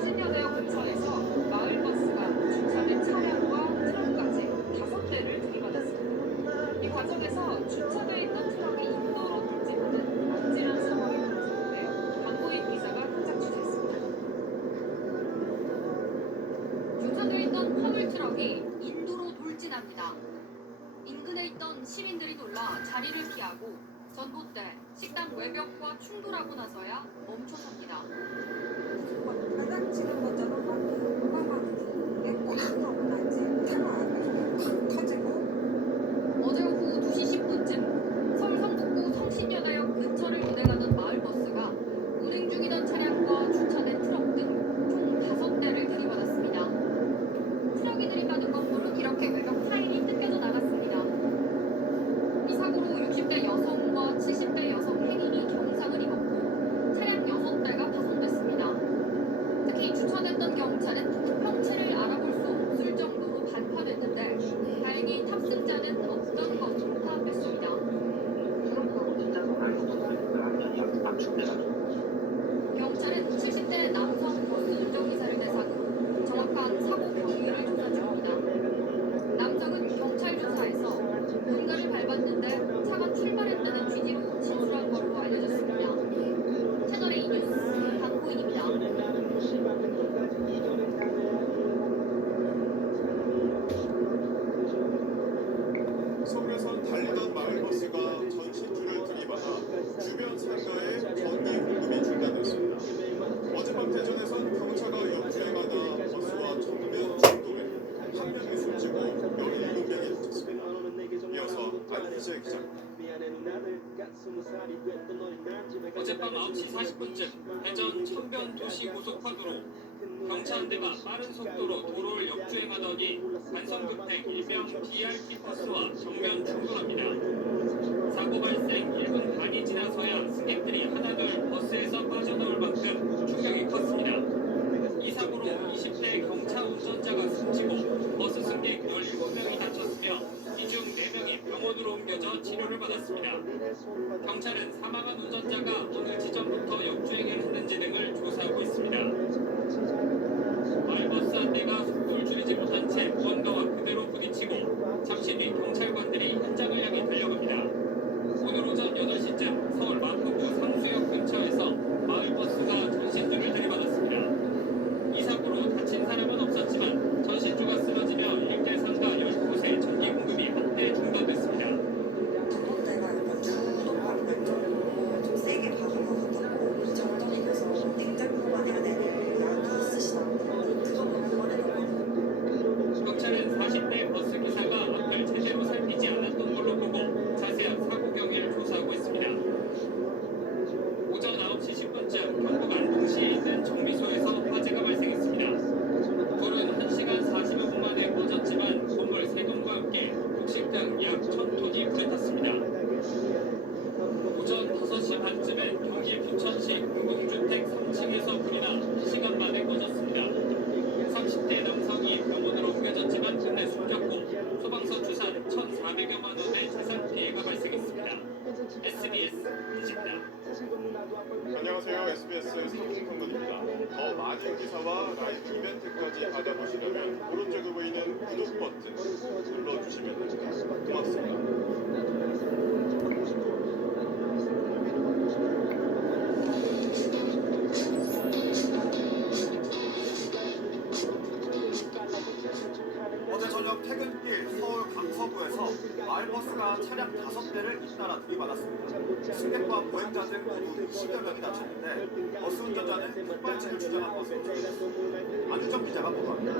신여대역 근처에서 마을버스가 주차된 차량과 트럭까지 5대를 들이받았습니다. 이 과정에서 주차돼 있던 트럭이 인도로 돌진하는 아찔한 상황이 벌어졌는데요. 박노인 기자가 현장 취재했습니다. 주차돼 있던 화물 트럭이 인도로 돌진합니다. 인근에 있던 시민들이 놀라 자리를 피하고 전봇대, 식당 외벽과 충돌하고 나서야 멈춰섭니다. 가장 지는 것처럼 막 뭐가 막 맺고 나오나 이제 차가 확 터지고. 어제 오후 2시 10분쯤 서울 성북구 성신여대역 근처를 운행하던 마을버스가 운행 중이던 차량과 주차된 트럭 등 총 5대를 들이받았습니다. 트럭이 들이받은 건물은 이렇게 외벽 타일이 뜯겨져 나갔습니다. 이 사고로 60대 여성과 70대 여성 행인이 경상을 입었고 차량 6대가 파손됐습니다. 특히 주차됐던 경차는 형체를 알아볼 수 없을 정도로 반파됐는데 다행히 탑승자는 없던 것으로 파악됐습니다. 경찰은 70대 남성 버스 운전기사를 대상으로 정확한 사고 경위를 조사 중입니다. 남성은 경찰 조사에서 뭔가를 밟았는데 차가 출발했다는 취지로 진술한 것으로 알려졌습니다. 채널A 뉴스 박고인입니다. 서울에선 달리던 마을버스가 전신줄을 들이받아 주변 상가에 전기 공급이 중단됐습니다. 어젯밤 대전에선 경차가 역주행하다 버스와 정면 충돌해 한 명이 숨지고 17명이 다쳤습니다. 이어서 안희재 기자입니다. 어젯밤 9시 40분쯤 대전 천변 도시고속화도로 경차 한 대가 빠른 속도로 도로를 역주행하더니 간선급행 일명 BRT 버스와 정면 충돌합니다. 사고 발생 1분 반이 지나서야 승객들이 하나둘 버스에서 빠져나올 만큼 충격이 컸습니다. 이 사고로 20대 경차 운전자가 숨지고 버스 승객 17명이 다쳤으며 이 중 4명이 병원으로 옮겨져 치료를 받았습니다. 경찰은 사망한 운전자가 어느 지점부터 역주행을 했는지 등을 조사하고 있습니다. 마을버스 한 대가 속도를 줄이지 못한 채 무언가와 그대로 부딪히고 잠시 뒤 경찰관들이 현장을 향해 달려갑니다. 오늘 오전 8시쯤 서울 마포구 상수역 근처에서 마을버스가 전신주를 들이받았습니다. 이 사고로 다친 사람은 없었지만 전신주가 쓰러지며 일대 상가 10곳에 전기 공급이 한때 중단됐습니다. 전봇대가 약간 중도파로 왼쪽으로 좀 세게 박은 것 같았고 정전이 돼서 냉장고만 해야 되는 약이 있으시더라고요. 그거 보면 꺼내는 경찰은 40대 버스 기사가 앞을 제대로 살피지 않았던 걸로 보고 자세한 사고 경위를 조사하고 있습니다. 오전 9시 10분쯤 경북 안동시에 있는 정비소에서 화재가 발생했습니다. 불은 1시간 40여 분 만에 꺼졌지만 건물 3동과 함께 곡식 등 약 1,000톤이 불에 탔습니다. 오전 5시 반쯤엔 경기 부천시 공동주택 3층에서 불이 나 1시간 만에 꺼졌습니다. 30대 남성이 병원으로 옮겨졌지만 끝내 숨졌고 소방서 추산 1,400여만 원의 재산 피해가 발생했습니다. SBS 인식입니다. 안녕하세요. SBS 서울신문입니다. 더 많은 기사와 라이브 이벤트까지 받아보시려면 오른쪽에 보이는 구독 버튼 눌러주시면 됩니다. 고맙습니다. 어제 저녁 퇴근길 서울 강서구에서 마을버스가 차량 5대를 잇따라 들이받았습니다. 승객과 보행자 등 모두 10여 명이 다쳤는데 버스 운전자는 폭발증을 주장한 것으로 전해졌습니다. 안유정 기자가 보도합니다.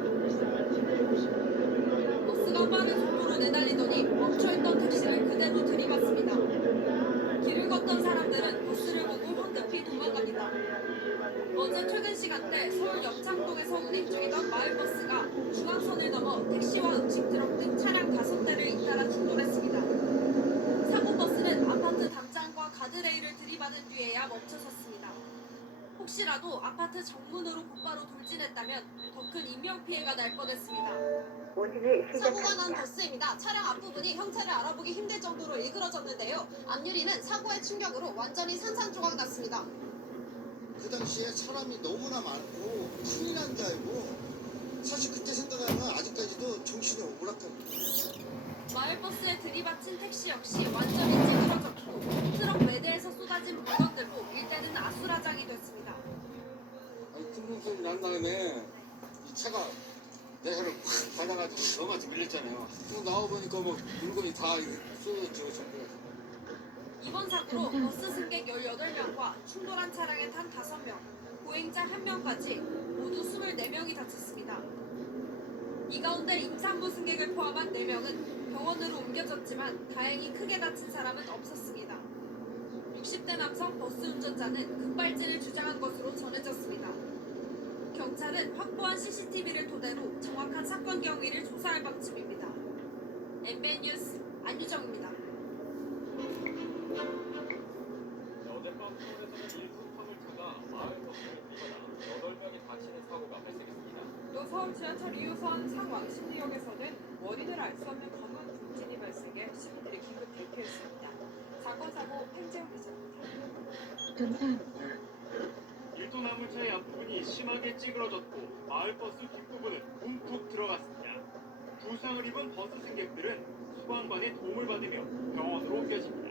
버스가 빠른 속도로 내달리더니 멈춰있던 택시를 그대로 들이받습니다. 길을 걷던 사람들은 버스를 보고 황급히 도망갑니다. 어제 퇴근 시간대 서울 역창동에서 운행 중이던 마을버스가 중앙선을 넘어 택시와 음식 트럭 등 차량 5대를 잇따라 충돌했습니다. 사고 버스는 아파트 담장과 가드레일을 들이받은 뒤에야 멈춰섰습니다. 혹시라도 아파트 정문으로 곧바로 돌진했다면 더 큰 인명피해가 날 뻔했습니다. 모집을 사고가 난 시작합니다. 버스입니다. 차량 앞부분이 형체를 알아보기 힘들 정도로 일그러졌는데요. 앞유리는 사고의 충격으로 완전히 산산조각 났습니다. 그 당시에 사람이 너무나 많고 큰일 난 줄 알고 사실 그때 생각하면 아직까지도 정신이 오락합니다. 마을버스에 들이받친 택시 역시 완전히 찌그러졌고 트럭 매대에서 쏟아진 물건들로 일대는 아수라장이 됐습니다. 아니 큰 소리 난 다음에 이 차가 내 혀를 팍 받아가지고 넘어져 밀렸잖아요. 또 나와보니까 뭐 물건이 다 쏟아져 전부. 이번 사고로 버스 승객 18명과 충돌한 차량에 탄 5명, 보행자 1명까지 모두 24명이 다쳤습니다. 이 가운데 임산부 승객을 포함한 4명은 병원으로 옮겨졌지만 다행히 크게 다친 사람은 없었습니다. 60대 남성 버스 운전자는 급발진을 주장한 것으로 전해졌습니다. 경찰은 확보한 CCTV를 토대로 정확한 사건 경위를 조사할 방침입니다. MBN 뉴스 안유정입니다. 어젯밤 서울에서는 일부 화물차가 마을버스를 들이받아 8명이 다치는 사고가 발생했습니다. 또 서울 지하철 2호선 상왕십리역에서는 원인을 알 수 없는 검은 불진이 발생해 시민들이 긴급 대피했습니다. 사건 사고 팽재훈 기자입니다. 감사합니다. 1톤 화물차의 앞부분이 심하게 찌그러졌고 마을버스 뒷부분은 움푹 들어갔습니다. 부상을 입은 버스 승객들은 소방관의 도움을 받으며 병원으로 옮겨집니다.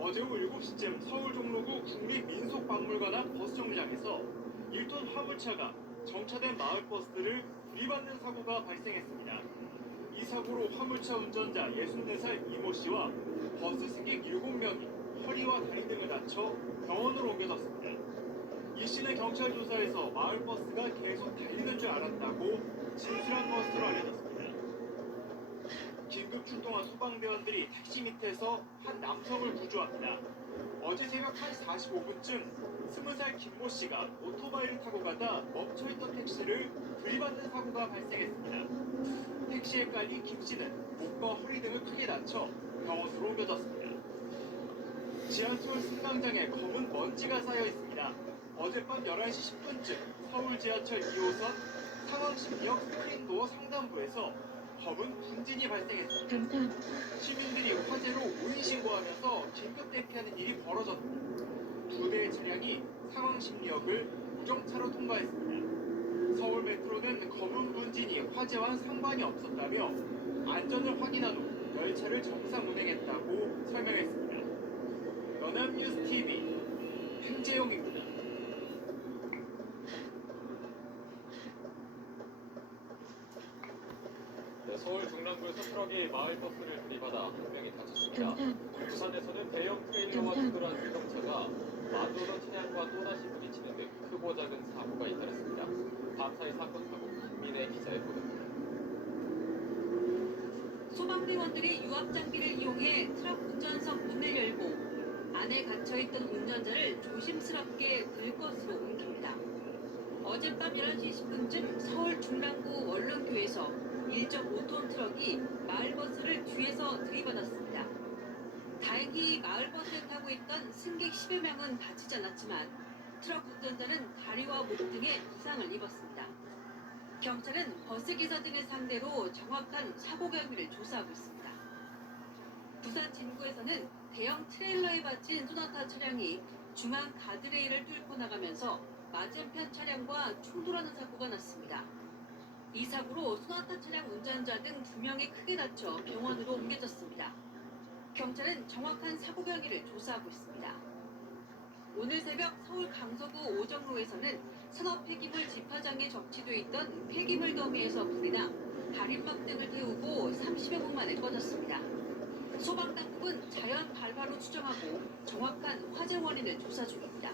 어제 오후 7시쯤 서울 종로구 국립민속박물관 앞 버스 정류장에서 1톤 화물차가 정차된 마을버스를 들이받는 사고가 발생했습니다. 이 사고로 화물차 운전자 64살 이모 씨와 버스 승객 7명이 허리와 다리 등을 다쳐 병원으로 옮겨졌습니다. 이 씨는 경찰 조사에서 마을버스가 계속 달리는 줄 알았다고 진술한 것으로 알려졌습니다. 긴급 출동한 소방대원들이 택시 밑에서 한 남성을 구조합니다. 어제 새벽 1시 45분쯤 20살 김모 씨가 오토바이를 타고 가다 멈춰있던 택시를 들이받는 사고가 발생했습니다. 택시에 깔린 김 씨는 목과 허리 등을 크게 다쳐 병원으로 옮겨졌습니다. 지하철 승강장에 검은 먼지가 쌓여 있습니다. 어젯밤 11시 10분쯤 서울 지하철 2호선 상황십리역 스크린도어 상단부에서 검은 분진이 발생했습니다. 감사합니다. 시민들이 화재로 오인 신고하면서 긴급 대피하는 일이 벌어졌습니다. 2대의 차량이 상황십리역을 무정차로 통과했습니다. 서울 메트로는 검은 분진이 화재와는 상관이 없었다며 안전을 확인한 후 열차를 정상 운행했다고 설명했습니다. 연합뉴스 TV 팽재용입니다. 서울 중랑구에서 트럭이 마을버스를 들이받아 한 명이 다쳤습니다. 감사합니다. 부산에서는 대형 트레일러와 충돌한 승용차가 마주오던 차량과 또다시 부딪히는 등 크고 작은 사고가 잇따랐습니다. 밤사이 사건 사고 김민혜 기자의 보도입니다. 소방대원들이 유압장비를 이용해 트럭 운전석 문을 열고 안에 갇혀있던 운전자를 조심스럽게 들것으로 옮깁니다. 어젯밤 11시 10분쯤 서울 중랑구 원룸교에서 1.5톤 트럭이 마을버스를 뒤에서 들이받았습니다. 다행히 마을버스에 타고 있던 승객 10여 명은 다치지 않았지만 트럭 운전자는 다리와 목 등에 부상을 입었습니다. 경찰은 버스기사 등을 상대로 정확한 사고 경위를 조사하고 있습니다. 부산 진구에서는 대형 트레일러에 받친 소나타 차량이 중앙 가드레일을 뚫고 나가면서 맞은편 차량과 충돌하는 사고가 났습니다. 이 사고로 소나타 차량 운전자 등 2명이 크게 다쳐 병원으로 옮겨졌습니다. 경찰은 정확한 사고 경위를 조사하고 있습니다. 오늘 새벽 서울 강서구 오정로에서는 산업 폐기물 집화장에 적치돼 있던 폐기물 더미에서 불이 나 가림막 등을 태우고 30여 분 만에 꺼졌습니다. 소방당국은 자연 발화로 추정하고 정확한 화재 원인을 조사 중입니다.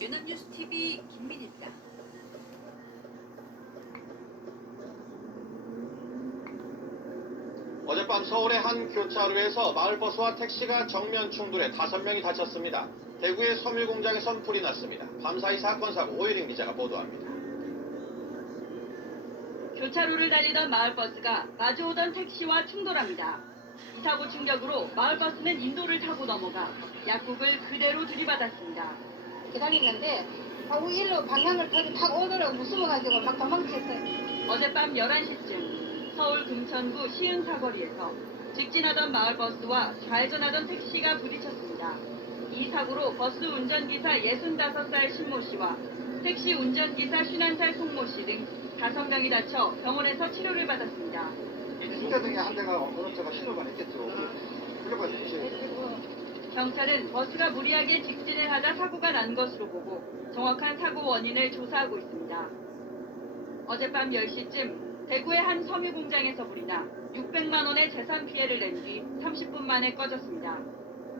연합뉴스 TV 김민희입니다. 어젯밤 서울의 한 교차로에서 마을버스와 택시가 정면 충돌해 5명이 다쳤습니다. 대구의 섬유 공장에선 불이 났습니다. 밤사이 사건 사고 오유림 기자가 보도합니다. 교차로를 달리던 마을버스가 마주오던 택시와 충돌합니다. 이 사고 충격으로 마을버스는 인도를 타고 넘어가 약국을 그대로 들이받았습니다. 대박했는데 하고 일로 방향을 타고 오더라고 무서워가지고 막 도망쳤어요. 어젯밤 11시쯤 서울 금천구 시흥 사거리에서 직진하던 마을버스와 좌회전하던 택시가 부딪혔습니다. 이 사고로 버스 운전기사 65살 신모 씨와 택시 운전기사 51살 송모 씨 등 5명이 다쳐 병원에서 치료를 받았습니다. 중자등에 한 대가 오른쪽가 신호가 냈겠죠. 경찰은 버스가 무리하게 직진을 하다 사고가 난 것으로 보고 정확한 사고 원인을 조사하고 있습니다. 어젯밤 10시쯤 대구의 한 섬유 공장에서 불이 나 600만 원의 재산 피해를 낸 뒤 30분 만에 꺼졌습니다.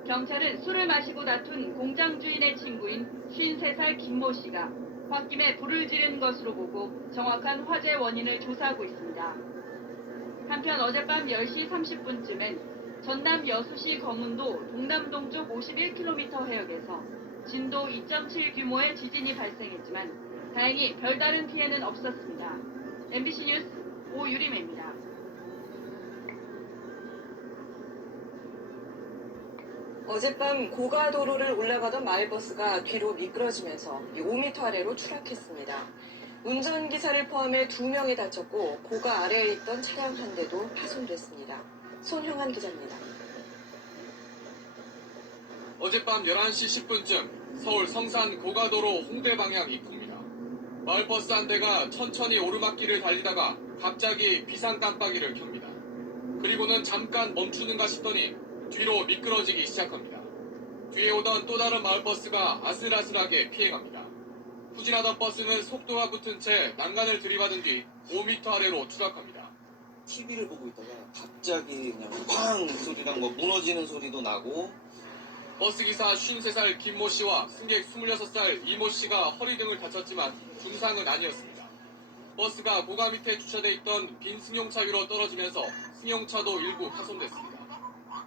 경찰은 술을 마시고 다툰 공장 주인의 친구인 53살 김모 씨가 홧김에 불을 지른 것으로 보고 정확한 화재 원인을 조사하고 있습니다. 한편 어젯밤 10시 30분쯤엔 전남 여수시 거문도 동남동쪽 51km 해역에서 진도 2.7 규모의 지진이 발생했지만 다행히 별다른 피해는 없었습니다. MBC 뉴스 오유림입니다. 어젯밤 고가도로를 올라가던 마을버스가 뒤로 미끄러지면서 5m 아래로 추락했습니다. 운전기사를 포함해 2명이 다쳤고 고가 아래에 있던 차량 한 대도 파손됐습니다. 손형한 기자입니다. 어젯밤 11시 10분쯤 서울 성산 고가도로 홍대 방향 입구입니다. 마을버스 한 대가 천천히 오르막길을 달리다가 갑자기 비상 깜빡이를 켭니다. 그리고는 잠깐 멈추는가 싶더니 뒤로 미끄러지기 시작합니다. 뒤에 오던 또 다른 마을버스가 아슬아슬하게 피해갑니다. 후진하던 버스는 속도가 붙은 채 난간을 들이받은 뒤 5m 아래로 추락합니다. TV를 보고 있다가 갑자기 그냥 쾅 소리랑 뭐 무너지는 소리도 나고 버스기사 53살 김모 씨와 승객 26살 이모 씨가 허리 등을 다쳤지만 중상은 아니었습니다. 버스가 고가 밑에 주차돼 있던 빈 승용차 위로 떨어지면서 승용차도 일부 파손됐습니다.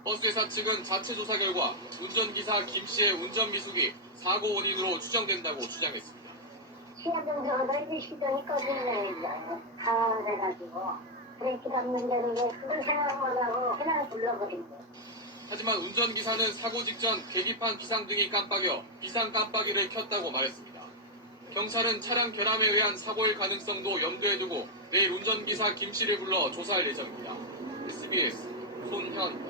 버스회사 측은 자체 조사 결과 운전기사 김 씨의 운전 미숙이 사고 원인으로 추정된다고 주장했습니다. 시야정서가 넓이 시동이 꺼지는 거예요. 가해가지고 브레이크 잡는다는 게 그걸 생각하고 그냥 불러버린 거예요. 하지만 운전기사는 사고 직전 계기판 비상등이 깜빡여 비상 깜빡이를 켰다고 말했습니다. 경찰은 차량 결함에 의한 사고일 가능성도 염두에 두고 내일 운전기사 김 씨를 불러 조사할 예정입니다. SBS 손현입니다.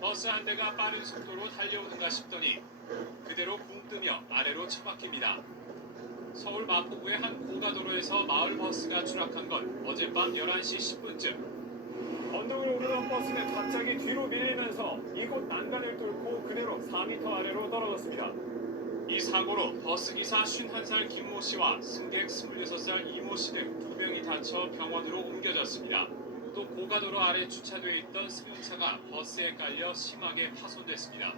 버스 한 대가 빠른 속도로 달려오는가 싶더니 그대로 붕 뜨며 아래로 처박힙니다. 서울 마포구의 한 고가도로에서 마을버스가 추락한 건 어젯밤 11시 10분쯤. 언덕을 오르던 버스는 갑자기 뒤로 밀리면서 이곳 난간을 뚫고 그대로 4m 아래로 떨어졌습니다. 이 사고로 버스기사 51살 김모 씨와 승객 26살 이모 씨 등 2명이 다쳐 병원으로 옮겨졌습니다. 또 고가도로 아래 주차되어 있던 승용차가 버스에 깔려 심하게 파손됐습니다.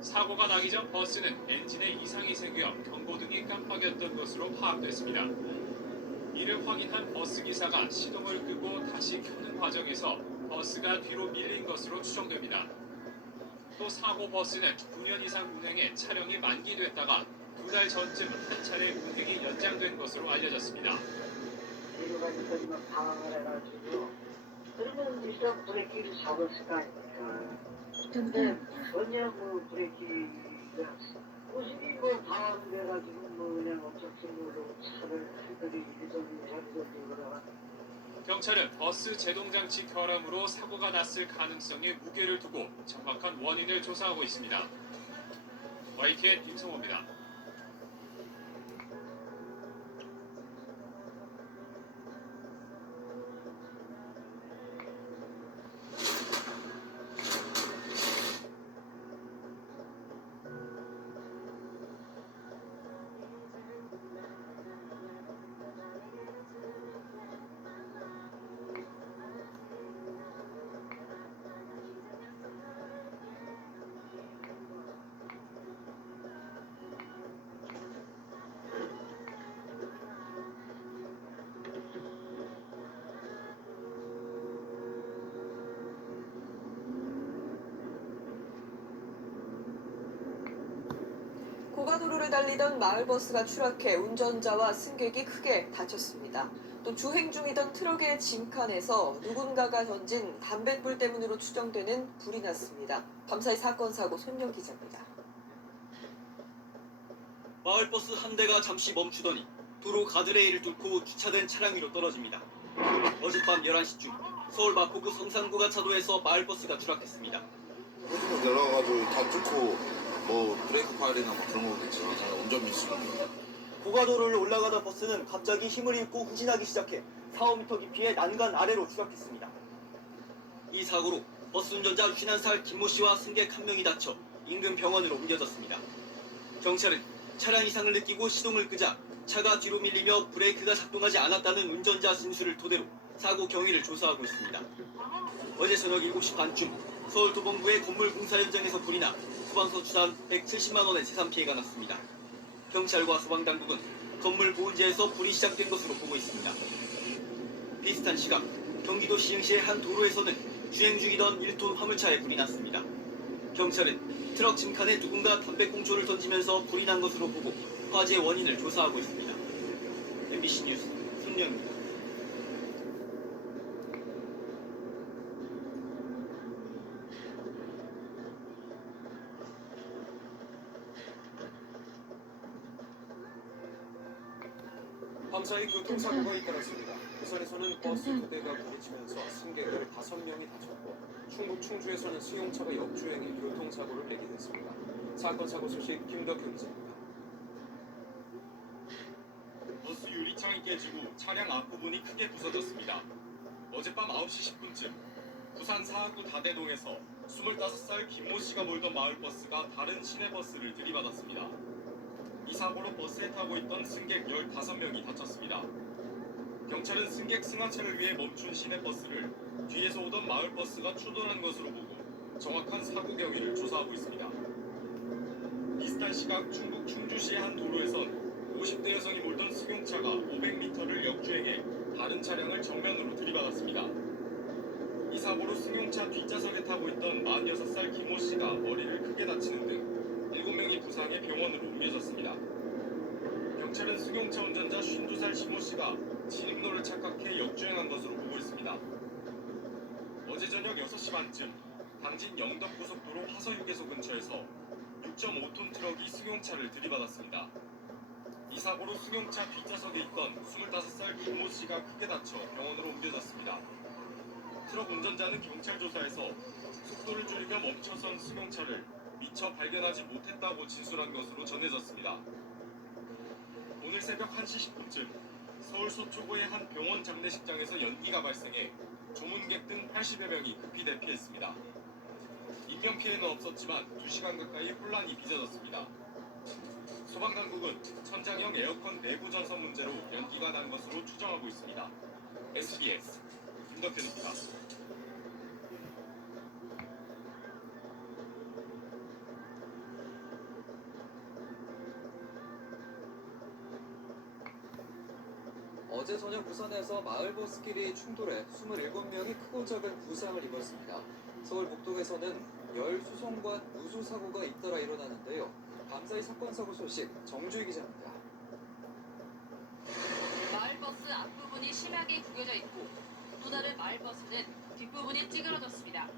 사고가 나기 전 버스는 엔진에 이상이 생겨 경고등이 깜빡였던 것으로 파악됐습니다. 이를 확인한 버스기사가 시동을 끄고 다시 켜는 과정에서 버스가 뒤로 밀린 것으로 추정됩니다. 또 사고 버스는 9년 이상 운행해 차량이 만기됐다가 2달 전쯤 한 차례 운행이 연장된 것으로 알려졌습니다. 방황을 해가지고 그러면 일단 브레이크를 잡았을 거 아닙니까? 근데 뭐냐고 브레이크가 52번 방황돼가지고 뭐 그냥 어쩔 수 모르고 차를 여기 저기 그러다가 경찰은 버스 제동장치 결함으로 사고가 났을 가능성에 무게를 두고 정확한 원인을 조사하고 있습니다. YTN 김성호입니다. 고가도로를 달리던 마을버스가 추락해 운전자와 승객이 크게 다쳤습니다. 또 주행 중이던 트럭의 짐칸에서 누군가가 던진 담뱃불 때문으로 추정되는 불이 났습니다. 밤사이 사건 사고 손영 기자입니다. 마을버스 한 대가 잠시 멈추더니 도로 가드레일을 뚫고 주차된 차량 위로 떨어집니다. 어젯밤 11시쯤 서울 마포구 성산고가 차도에서 마을버스가 추락했습니다. 호수로 내려가가지고 다 뚫고 뭐 브레이크 파일이나 뭐 그런 거겠죠. 운전 미숙입니다. 고가도로를 올라가던 버스는 갑자기 힘을 잃고 후진하기 시작해 4-5m 깊이의 난간 아래로 추락했습니다. 이 사고로 버스 운전자 51살 김모 씨와 승객 한 명이 다쳐 인근 병원으로 옮겨졌습니다. 경찰은 차량 이상을 느끼고 시동을 끄자 차가 뒤로 밀리며 브레이크가 작동하지 않았다는 운전자 진술을 토대로 사고 경위를 조사하고 있습니다. 어제 저녁 7시 반쯤 서울 도봉구의 건물 공사 현장에서 불이 나 소방서 추산 170만 원의 재산 피해가 났습니다. 경찰과 소방당국은 건물 보온재에서 불이 시작된 것으로 보고 있습니다. 비슷한 시각 경기도 시흥시의 한 도로에서는 주행 중이던 1톤 화물차에 불이 났습니다. 경찰은 트럭 짐칸에 누군가 담배꽁초를 던지면서 불이 난 것으로 보고 화재 원인을 조사하고 있습니다. MBC 뉴스 손영입니다. 밤사이 교통사고가 잇따랐습니다. 부산에서는 버스 2대가 부딪히면서 승객들 5명이 다쳤고 충북 충주에서는 승용차가 역주행해 교통사고를 내게 됐습니다. 사건 사고 소식 김덕현 기자입니다. 버스 유리창이 깨지고 차량 앞부분이 크게 부서졌습니다. 어젯밤 9시 10분쯤 부산 사하구 다대동에서 25살 김모 씨가 몰던 마을버스가 다른 시내버스를 들이받았습니다. 이 사고로 버스에 타고 있던 승객 15명이 다쳤습니다. 경찰은 승객 승하차를 위해 멈춘 시내버스를 뒤에서 오던 마을버스가 추돌한 것으로 보고 정확한 사고 경위를 조사하고 있습니다. 비슷한 시각 충북 충주시의 한 도로에선 50대 여성이 몰던 승용차가 500m를 역주행해 다른 차량을 정면으로 들이받았습니다. 이 사고로 승용차 뒷좌석에 타고 있던 46살 김모 씨가 머리를 크게 다치는 등 7명이 부상해 병원으로 옮겨졌습니다. 경찰은 승용차 운전자 52살 심모 씨가 진입로를 착각해 역주행한 것으로 보고 있습니다. 어제 저녁 6시 반쯤 당진 영덕고속도로 화서휴게소 근처에서 6.5톤 트럭이 승용차를 들이받았습니다. 이 사고로 승용차 뒷좌석에 있던 25살 김모 씨가 크게 다쳐 병원으로 옮겨졌습니다. 트럭 운전자는 경찰 조사에서 속도를 줄이며 멈춰선 승용차를 미처 발견하지 못했다고 진술한 것으로 전해졌습니다. 오늘 새벽 1시 10분쯤 서울 서초구의 한 병원 장례식장에서 연기가 발생해 조문객 등 80여 명이 급히 대피했습니다. 인명피해는 없었지만 2시간 가까이 혼란이 빚어졌습니다. 소방당국은 천장형 에어컨 내부 전선 문제로 연기가 난 것으로 추정하고 있습니다. SBS 김덕현입니다. 어제 저녁 부산에서 마을버스끼리 충돌해 27명이 크고 작은 부상을 입었습니다. 서울 목동에서는 열수송관 누수사고가 잇따라 일어나는데요. 밤사이 사건 사고 소식 정주희 기자입니다. 마을버스 앞부분이 심하게 구겨져 있고 또 다른 마을버스는 뒷부분이 찌그러졌습니다.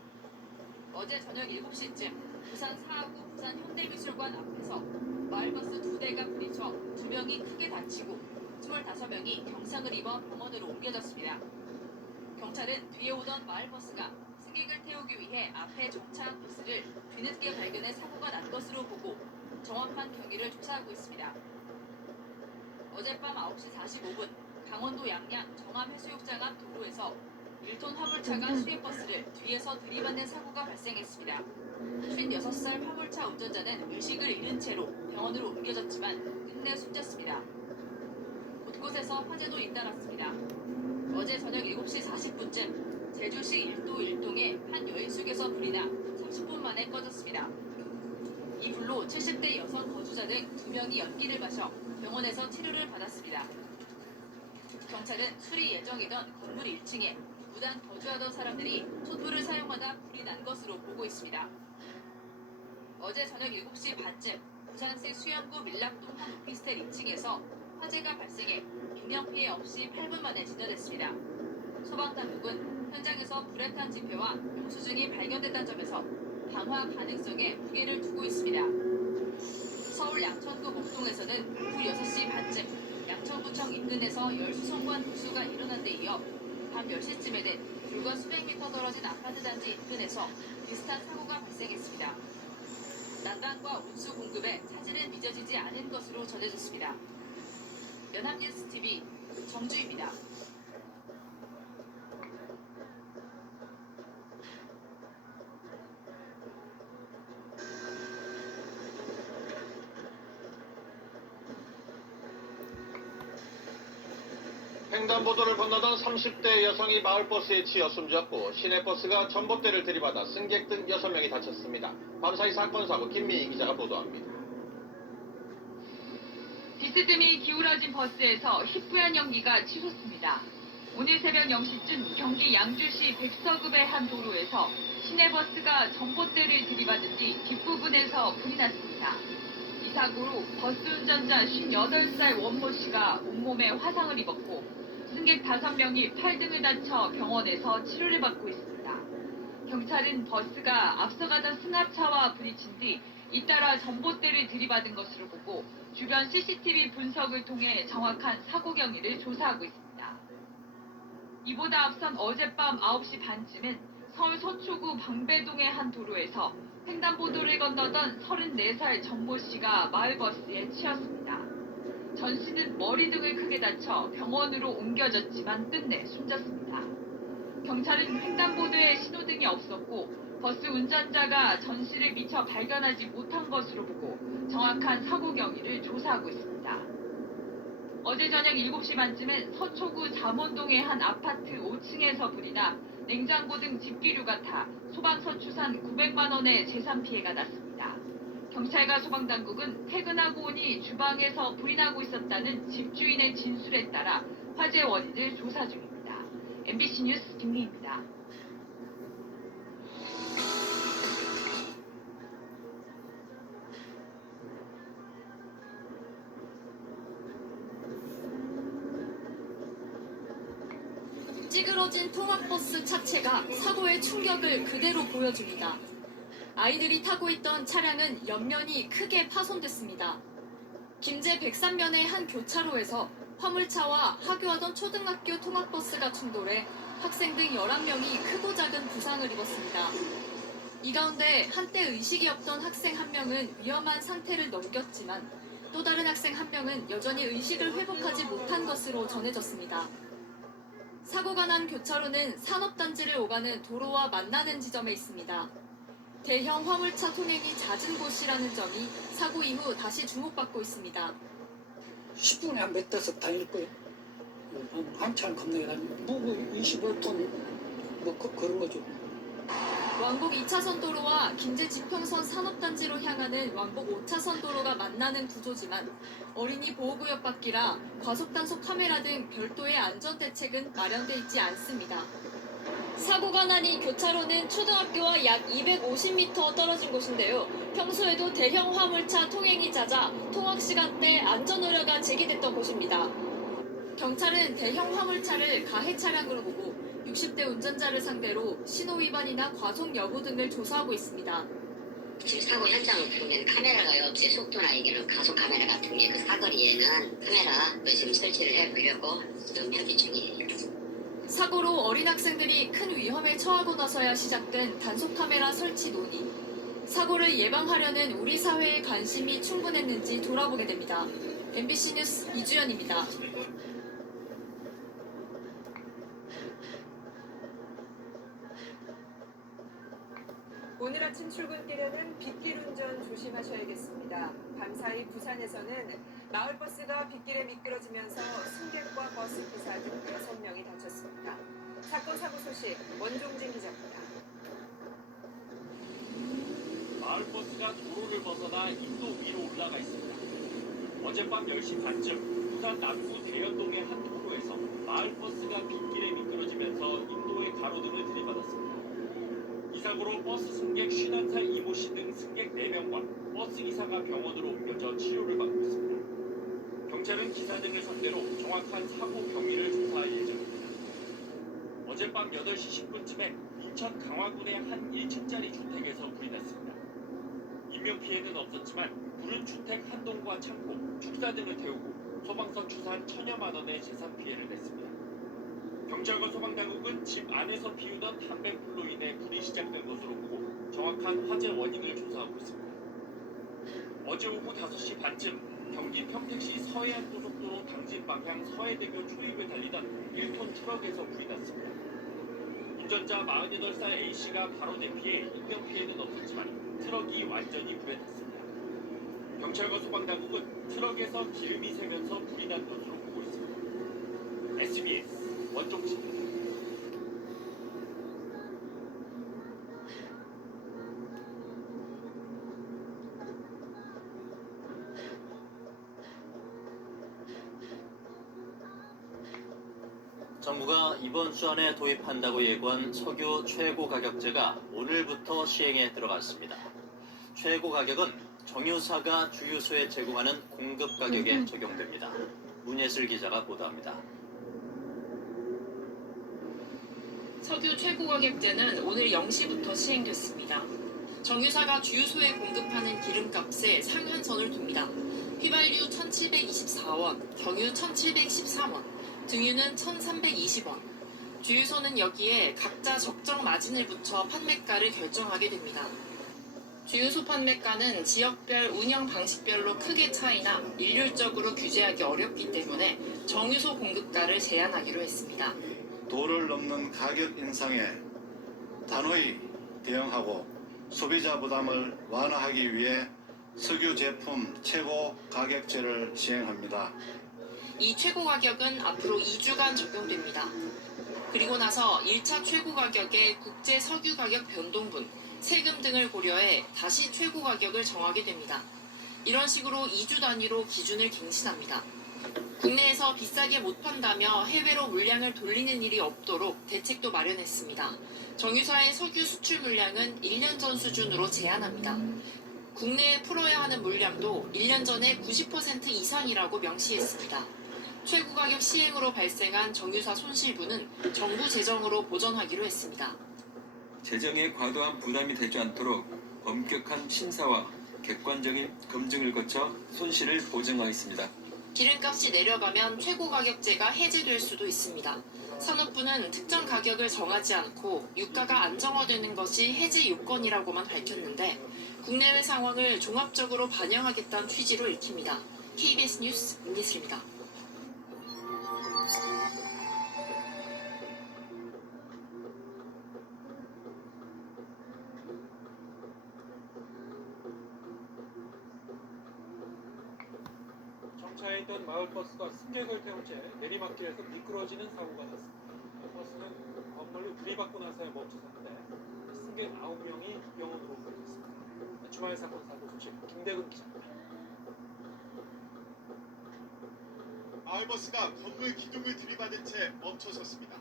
어제 저녁 7시쯤 부산 사하구 부산 현대미술관 앞에서 마을버스 2대가 부딪혀 2명이 크게 다치고 25명이 경상을 입어 병원으로 옮겨졌습니다. 경찰은 뒤에 오던 마을버스가 승객을 태우기 위해 앞에 정차한 버스를 뒤늦게 발견해 사고가 난 것으로 보고 정확한 경위를 조사하고 있습니다. 어젯밤 9시 45분 강원도 양양 정암해수욕장 앞 도로에서 1톤 화물차가 수입버스를 뒤에서 들이받는 사고가 발생했습니다. 56살 화물차 운전자는 의식을 잃은 채로 병원으로 옮겨졌지만 끝내 숨졌습니다. 곳곳에서 화재도 잇따랐습니다. 어제 저녁 7시 40분쯤 제주시 일도 일동의 한 여인숙에서 불이 나 30분 만에 꺼졌습니다. 이 불로 70대 여성 거주자 등 2명이 연기를 마셔 병원에서 치료를 받았습니다. 경찰은 수리 예정이던 건물 1층에 무단 거주하던 사람들이 촛불을 사용하다 불이 난 것으로 보고 있습니다. 어제 저녁 7시 반쯤 부산시 수영구 밀락동 한 오피스텔 2층에서 화재가 발생해 인명피해 없이 8분 만에 진화됐습니다. 소방당국은 현장에서 불에 탄 지표와 영수증이 발견됐다는 점에서 방화 가능성에 무게를 두고 있습니다. 서울 양천구 목동에서는 오후 6시 반쯤 양천구청 인근에서 열수송관 누수가 일어난 데 이어 밤 10시쯤에는 불과 수백 미터 떨어진 아파트 단지 인근에서 비슷한 사고가 발생했습니다. 난방과 온수 공급에 차질은 빚어지지 않은 것으로 전해졌습니다. 연합뉴스TV 정주입니다. 횡단보도를 건너던 30대 여성이 마을버스에 치여 숨졌고 시내버스가 전봇대를 들이받아 승객 등 6명이 다쳤습니다. 밤사이 사건 사고 김미희 기자가 보도합니다. 비스듬히 기울어진 버스에서 희뿌연 연기가 치솟습니다. 오늘 새벽 0시쯤 경기 양주시 백서급의 한 도로에서 시내버스가 전봇대를 들이받은 뒤 뒷부분에서 불이 났습니다. 이 사고로 버스 운전자 58살 원모 씨가 온몸에 화상을 입었고 승객 5명이 팔등을 다쳐 병원에서 치료를 받고 있습니다. 경찰은 버스가 앞서가던 승합차와 부딪힌 뒤 잇따라 전봇대를 들이받은 것으로 보고 주변 CCTV 분석을 통해 정확한 사고 경위를 조사하고 있습니다. 이보다 앞선 어젯밤 9시 반쯤엔 서울 서초구 방배동의 한 도로에서 횡단보도를 건너던 34살 정모 씨가 마을버스에 치였습니다. 전 씨는 머리 등을 크게 다쳐 병원으로 옮겨졌지만 끝내 숨졌습니다. 경찰은 횡단보도에 신호등이 없었고 버스 운전자가 전 씨를 미처 발견하지 못한 것으로 보고 정확한 사고 경위를 조사하고 있습니다. 어제 저녁 7시 반쯤엔 서초구 잠원동의 한 아파트 5층에서 불이 나 냉장고 등 집기류가 타 소방서 추산 900만 원의 재산 피해가 났습니다. 경찰과 소방당국은 퇴근하고 오니 주방에서 불이 나고 있었다는 집주인의 진술에 따라 화재 원인을 조사 중입니다. MBC 뉴스 김미희입니다. 찌그러진 통학버스 차체가 사고의 충격을 그대로 보여줍니다. 아이들이 타고 있던 차량은 옆면이 크게 파손됐습니다. 김제 백산면의 한 교차로에서 화물차와 하교하던 초등학교 통학버스가 충돌해 학생 등 11명이 크고 작은 부상을 입었습니다. 이 가운데 한때 의식이 없던 학생 한 명은 위험한 상태를 넘겼지만 또 다른 학생 한 명은 여전히 의식을 회복하지 못한 것으로 전해졌습니다. 사고가 난 교차로는 산업단지를 오가는 도로와 만나는 지점에 있습니다. 대형 화물차 통행이 잦은 곳이라는 점이 사고 이후 다시 주목받고 있습니다. 10분에 한 몇 대씩 다닐 거예요. 한참 겁나게 다니고 무거 25톤 뭐 그런 거죠. 왕복 2차선 도로와 김제 지평선 산업단지로 향하는 왕복 5차선 도로가 만나는 구조지만 어린이 보호구역 밖이라 과속단속 카메라 등 별도의 안전대책은 마련돼 있지 않습니다. 사고가 난 이 교차로는 초등학교와 약 250m 떨어진 곳인데요. 평소에도 대형 화물차 통행이 잦아 통학 시간대 안전우려가 제기됐던 곳입니다. 경찰은 대형 화물차를 가해 차량으로 보고 60대 운전자를 상대로 신호 위반이나 과속 여부 등을 조사하고 있습니다. 지금 사고 현장을 보면 카메라가 없이 속도나 이게는 가속 카메라 같은 게 그 사거리에는 카메라 지금 설치를 해보려고 지금 협의 중이에요. 사고로 어린 학생들이 큰 위험에 처하고 나서야 시작된 단속 카메라 설치 논의. 사고를 예방하려는 우리 사회의 관심이 충분했는지 돌아보게 됩니다. MBC 뉴스 이주연입니다. 오늘 아침 출근길에는 빗길 운전 조심하셔야겠습니다. 밤사이 부산에서는 마을버스가 빗길에 미끄러지면서 승객과 버스 기사 등 6명이 다쳤습니다. 사건 사고 소식 원종진 기자입니다. 마을버스가 도로를 벗어나 인도 위로 올라가 있습니다. 어젯밤 10시 반쯤 부산 남구 대연동의 한 도로에서 마을버스가 빗길에 미끄러지면서 인도의 가로등을 들이받았습니다. 이 사고로 버스 승객 51살 이모 씨 등 승객 4명과 버스 기사가 병원으로 옮겨 쓰러져 치료를 받고 있습니다. 경찰은 기사 등을 상대로 정확한 사고 경위를 조사할 예정입니다. 어젯밤 8시 10분쯤에 인천 강화군의 한 1층짜리 주택에서 불이 났습니다. 인명피해는 없었지만 불은 주택 한 동과 창고, 축사 등을 태우고 소방서 추산 1,000여만 원의 재산 피해를 냈습니다. 경찰과 소방당국은 집 안에서 피우던 담뱃불로 인해 불이 시작된 것으로 보고 정확한 화재 원인을 조사하고 있습니다. 어제 오후 5시 반쯤 경기 평택시 서해안고속도로 당진 방향 서해대교 초입을 달리던 1톤 트럭에서 불이 났습니다. 운전자 48살 A씨가 바로 대피해 인명피해는 없었지만 트럭이 완전히 불에 탔습니다. 경찰과 소방당국은 트럭에서 기름이 새면서 불이 난 것으로 보고 있습니다. SBS 원종지입니다. 정부가 이번 주 안에 도입한다고 예고한 석유 최고 가격제가 오늘부터 시행에 들어갔습니다. 최고 가격은 정유사가 주유소에 제공하는 공급 가격에 적용됩니다. 문예슬 기자가 보도합니다. 석유 최고 가격제는 오늘 0시부터 시행됐습니다. 정유사가 주유소에 공급하는 기름값에 상한선을 둡니다. 휘발유 1,724원, 경유 1,713원, 등유는 1,320원. 주유소는 여기에 각자 적정 마진을 붙여 판매가를 결정하게 됩니다. 주유소 판매가는 지역별 운영 방식별로 크게 차이나 일률적으로 규제하기 어렵기 때문에 정유소 공급가를 제한하기로 했습니다. 도를 넘는 가격 인상에 단호히 대응하고 소비자 부담을 완화하기 위해 석유 제품 최고 가격제를 시행합니다. 이 최고 가격은 앞으로 2주간 적용됩니다. 그리고 나서 1차 최고 가격의 국제 석유 가격 변동분, 세금 등을 고려해 다시 최고 가격을 정하게 됩니다. 이런 식으로 2주 단위로 기준을 갱신합니다. 국내에서 비싸게 못 판다며 해외로 물량을 돌리는 일이 없도록 대책도 마련했습니다. 정유사의 석유 수출 물량은 1년 전 수준으로 제한합니다. 국내에 풀어야 하는 물량도 1년 전에 90% 이상이라고 명시했습니다. 최고 가격 시행으로 발생한 정유사 손실분은 정부 재정으로 보전하기로 했습니다. 재정에 과도한 부담이 되지 않도록 엄격한 심사와 객관적인 검증을 거쳐 손실을 보증하겠습니다. 기름값이 내려가면 최고 가격제가 해제될 수도 있습니다. 산업부는 특정 가격을 정하지 않고 유가가 안정화되는 것이 해제 요건이라고만 밝혔는데 국내외 상황을 종합적으로 반영하겠다는 취지로 읽힙니다. KBS 뉴스 문예슬입니다. 정차해 있던 마을버스가 승객을 태운 채 내리막길에서 미끄러지는 사고가 났습니다. 버스는 건물로 들이받고 나서야 멈춰섰는데 승객 9명이 병원으로 옮겨졌습니다. 주말 사건 사고 소식 김대근 기자입니다. 마을버스가 건물 기둥을 들이받은 채 멈춰섰습니다.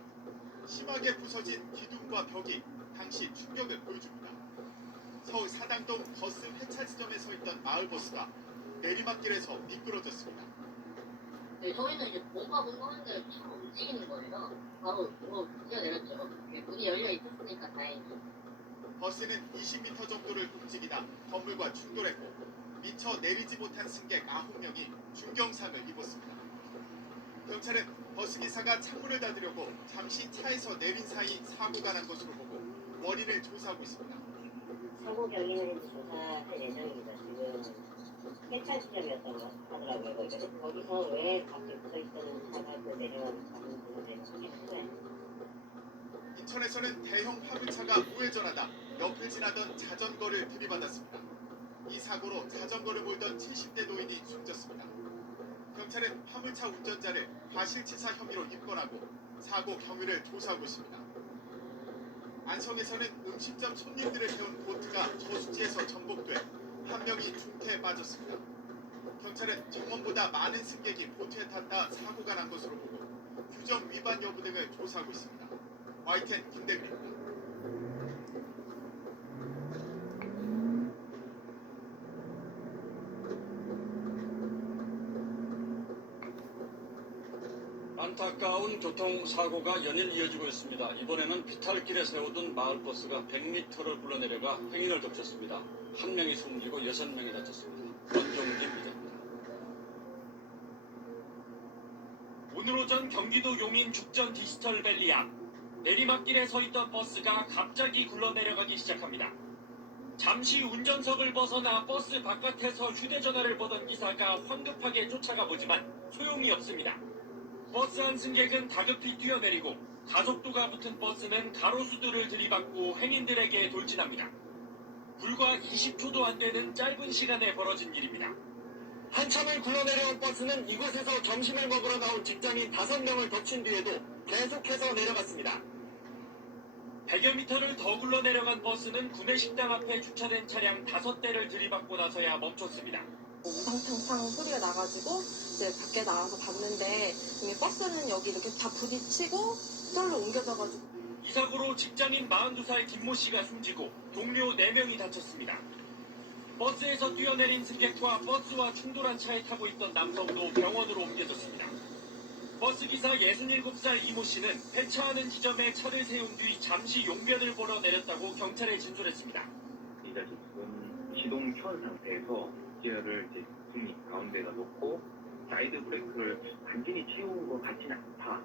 심하게 부서진 기둥과 벽이 당시 충격을 보여줍니다. 서울 사당동 버스 회차 지점에 서 있던 마을버스가 내리막길에서 미끄러졌습니다. 네, 저희는 이제 뭔가 하는데 차가 움직이는 거예요. 바로 뛰어내렸죠. 문이 열려 있었으니까 다행히. 버스는 20m 정도를 움직이다 건물과 충돌했고 미처 내리지 못한 승객 9명이 중경상을 입었습니다. 경찰은 버스기사가 창문을 닫으려고 잠시 차에서 내린 사이 사고가 난 것으로 보고 원인을 조사하고 있습니다. 사고 경위는 조사할 예정입니다. 지금 회차 지점이었다고 하더라고요. 거기서 왜 갑자기 붙어있던 차가 내려가는 부분에 확인했어요. 인천에서는 대형 화물차가 우회전하다 옆을 지나던 자전거를 들이받았습니다. 이 사고로 자전거를 몰던 70대 노인이 숨졌습니다. 경찰은 화물차 운전자를 과실치사 혐의로 입건하고 사고 경위를 조사하고 있습니다. 안성에서는 음식점 손님들을 태운 보트가 저수지에서 전복돼 한 명이 중태에 빠졌습니다. 경찰은 정원보다 많은 승객이 보트에 탔다 사고가 난 것으로 보고 규정 위반 여부 등을 조사하고 있습니다. YTN 김대근입니다. 안타까운 교통사고가 연일 이어지고 있습니다. 이번에는 비탈길에 세우던 마을버스가 100m를 굴러내려가 행인을 덮쳤습니다. 한 명이 숨지고 6명이 다쳤습니다. 원종진 기자입니다. 오늘 오전 경기도 용인 죽전 디지털밸리 앞 내리막길에 서 있던 버스가 갑자기 굴러내려가기 시작합니다. 잠시 운전석을 벗어나 버스 바깥에서 휴대전화를 보던 기사가 황급하게 쫓아가 보지만 소용이 없습니다. 버스 한 승객은 다급히 뛰어내리고 가속도가 붙은 버스는 가로수들을 들이받고 행인들에게 돌진합니다. 불과 20초도 안 되는 짧은 시간에 벌어진 일입니다. 한참을 굴러내려온 버스는 이곳에서 점심을 먹으러 나온 직장인 5명을 덮친 뒤에도 계속해서 내려갔습니다. 100여 미터를 더 굴러내려간 버스는 구내식당 앞에 주차된 차량 5대를 들이받고 나서야 멈췄습니다. 우상탕탕 소리가 나가지고 이제 밖에 나와서 봤는데 이미 버스는 여기 이렇게 다 부딪히고 저절로 옮겨져가지고. 이 사고로 직장인 42살 김모 씨가 숨지고 동료 4명이 다쳤습니다. 버스에서 뛰어내린 승객과 버스와 충돌한 차에 타고 있던 남성도 병원으로 옮겨졌습니다. 버스기사 67살 이모 씨는 폐차하는 지점에 차를 세운 뒤 잠시 용변을 보러 내렸다고 경찰에 진술했습니다. 이 자식 지금 시동 켠 상태에서 기어를 이제 승리 가운데다 놓고 사이드 브레이크를 완전히 채운 것 같지는 않다.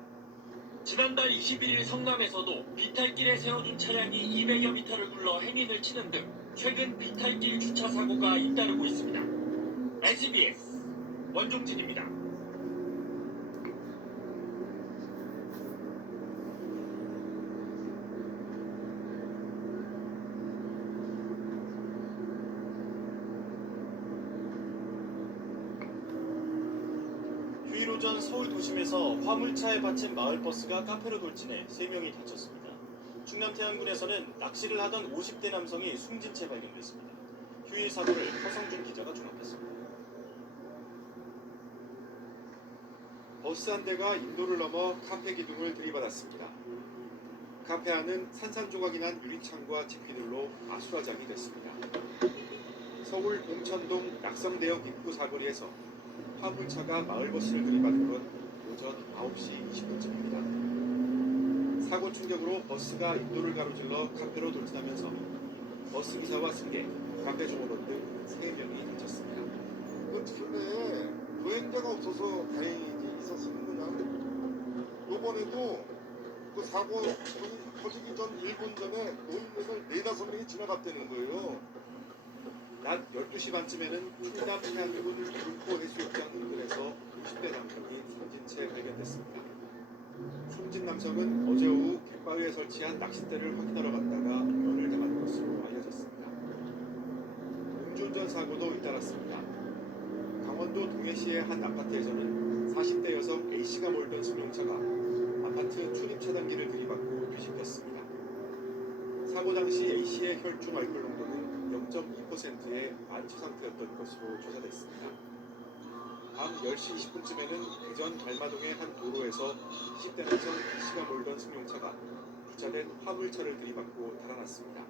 지난달 21일 성남에서도 비탈길에 세워둔 차량이 200여 미터를 굴러 행인을 치는 등 최근 비탈길 주차 사고가 잇따르고 있습니다. SBS 원종진입니다. 휴일 오전 서울 도심에서 화물차에 받친 마을버스가 카페로 돌진해 3명이 다쳤습니다. 충남 태안군에서는 낚시를 하던 50대 남성이 숨진 채 발견됐습니다. 휴일 사고를 허성준 기자가 종합했습니다. 버스 한 대가 인도를 넘어 카페 기둥을 들이받았습니다. 카페 안은 산산조각이 난 유리창과 집기들로 아수라장이 됐습니다. 서울 동천동 낙성대역 입구 사거리에서 화물차가 마을버스를 들이받은 건 오전 9시 20분쯤입니다. 사고 충격으로 버스가 인도를 가로질러 카페로 돌진하면서 버스기사와 승객, 카페 종업원 등 3명이 다쳤습니다. 그 팀에 보행자가 없어서 다행히 있었으면 그냥 요번에도 그 사고 터지기 전 1분 전에 노인네들 4-5명이 지나갔다는 거예요. 낮 12시 반쯤에는 충남 태안군 불포 해수욕장 인근에서 50대 남성이 숨진 채 발견됐습니다. 숨진 남성은 어제 오후 갯바위에 설치한 낚싯대를 확인하러 갔다가 연을 당한 것으로 알려졌습니다. 음주운전 사고도 잇따랐습니다. 강원도 동해시의 한 아파트에서는 40대 여성 A씨가 몰던 승용차가 아파트 출입 차단기를 들이받고 뒤집혔습니다. 사고 당시 A씨의 혈중 알코올 농도는 0.2%의 안취 상태였던 것으로 조사됐습니다. 밤 10시 20분쯤에는 대전 달마동의 한 도로에서 20대 남성 B씨가 몰던 승용차가 주차된 화물차를 들이받고 달아났습니다.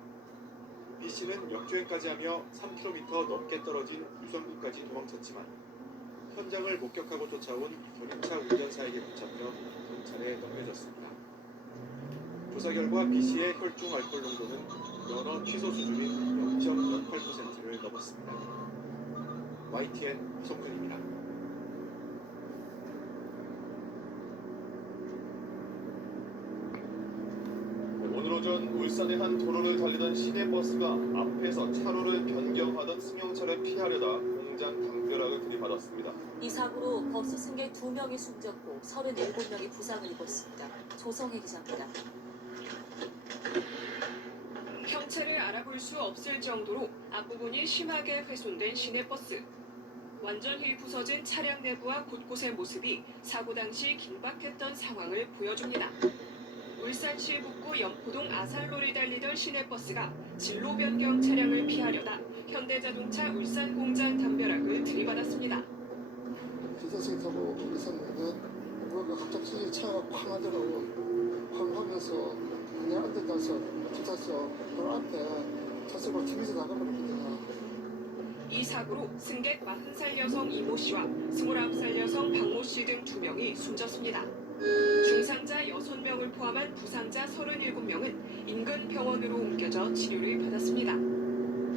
B씨는 역주행까지 하며 3km 넘게 떨어진 유성구까지 도망쳤지만 현장을 목격하고 쫓아온 견인차 운전사에게 붙잡혀 경찰에 넘겨졌습니다. 조사 결과 B씨의 혈중 알코올 농도는 연어 취소 수준인 0.08%를 넘었습니다. YTN 성준입니다. 오늘 오전 울산의 한 도로를 달리던 시내버스가 앞에서 차로를 변경하던 승용차를 피하려다 공장 담벼락을 들이받았습니다. 이 사고로 버스 승객 2명이 숨졌고 37명이 부상을 입었습니다. 조성혜 기자입니다. 형체를 알아볼 수 없을 정도로 앞부분이 심하게 훼손된 시내버스. 완전히 부서진 차량 내부와 곳곳의 모습이 사고 당시 긴박했던 상황을 보여줍니다. 울산시 북구 영포동 아산로를 달리던 시내버스가 진로 변경 차량을 피하려다 현대자동차 울산 공장 담벼락을 들이받았습니다. 기사석에 타고 있었는데 뭐가 갑자기 차가 쾅 하더라고. 쾅 하면서 그냥 앉아서 붙어서 그 앞에 자석으로 튕겨서 나가버렸거든요. 이 사고로 승객 40살 여성 이모 씨와 29살 여성 박모 씨 등 2명이 숨졌습니다. 중상자 6명을 포함한 부상자 37명은 인근 병원으로 옮겨져 치료를 받았습니다.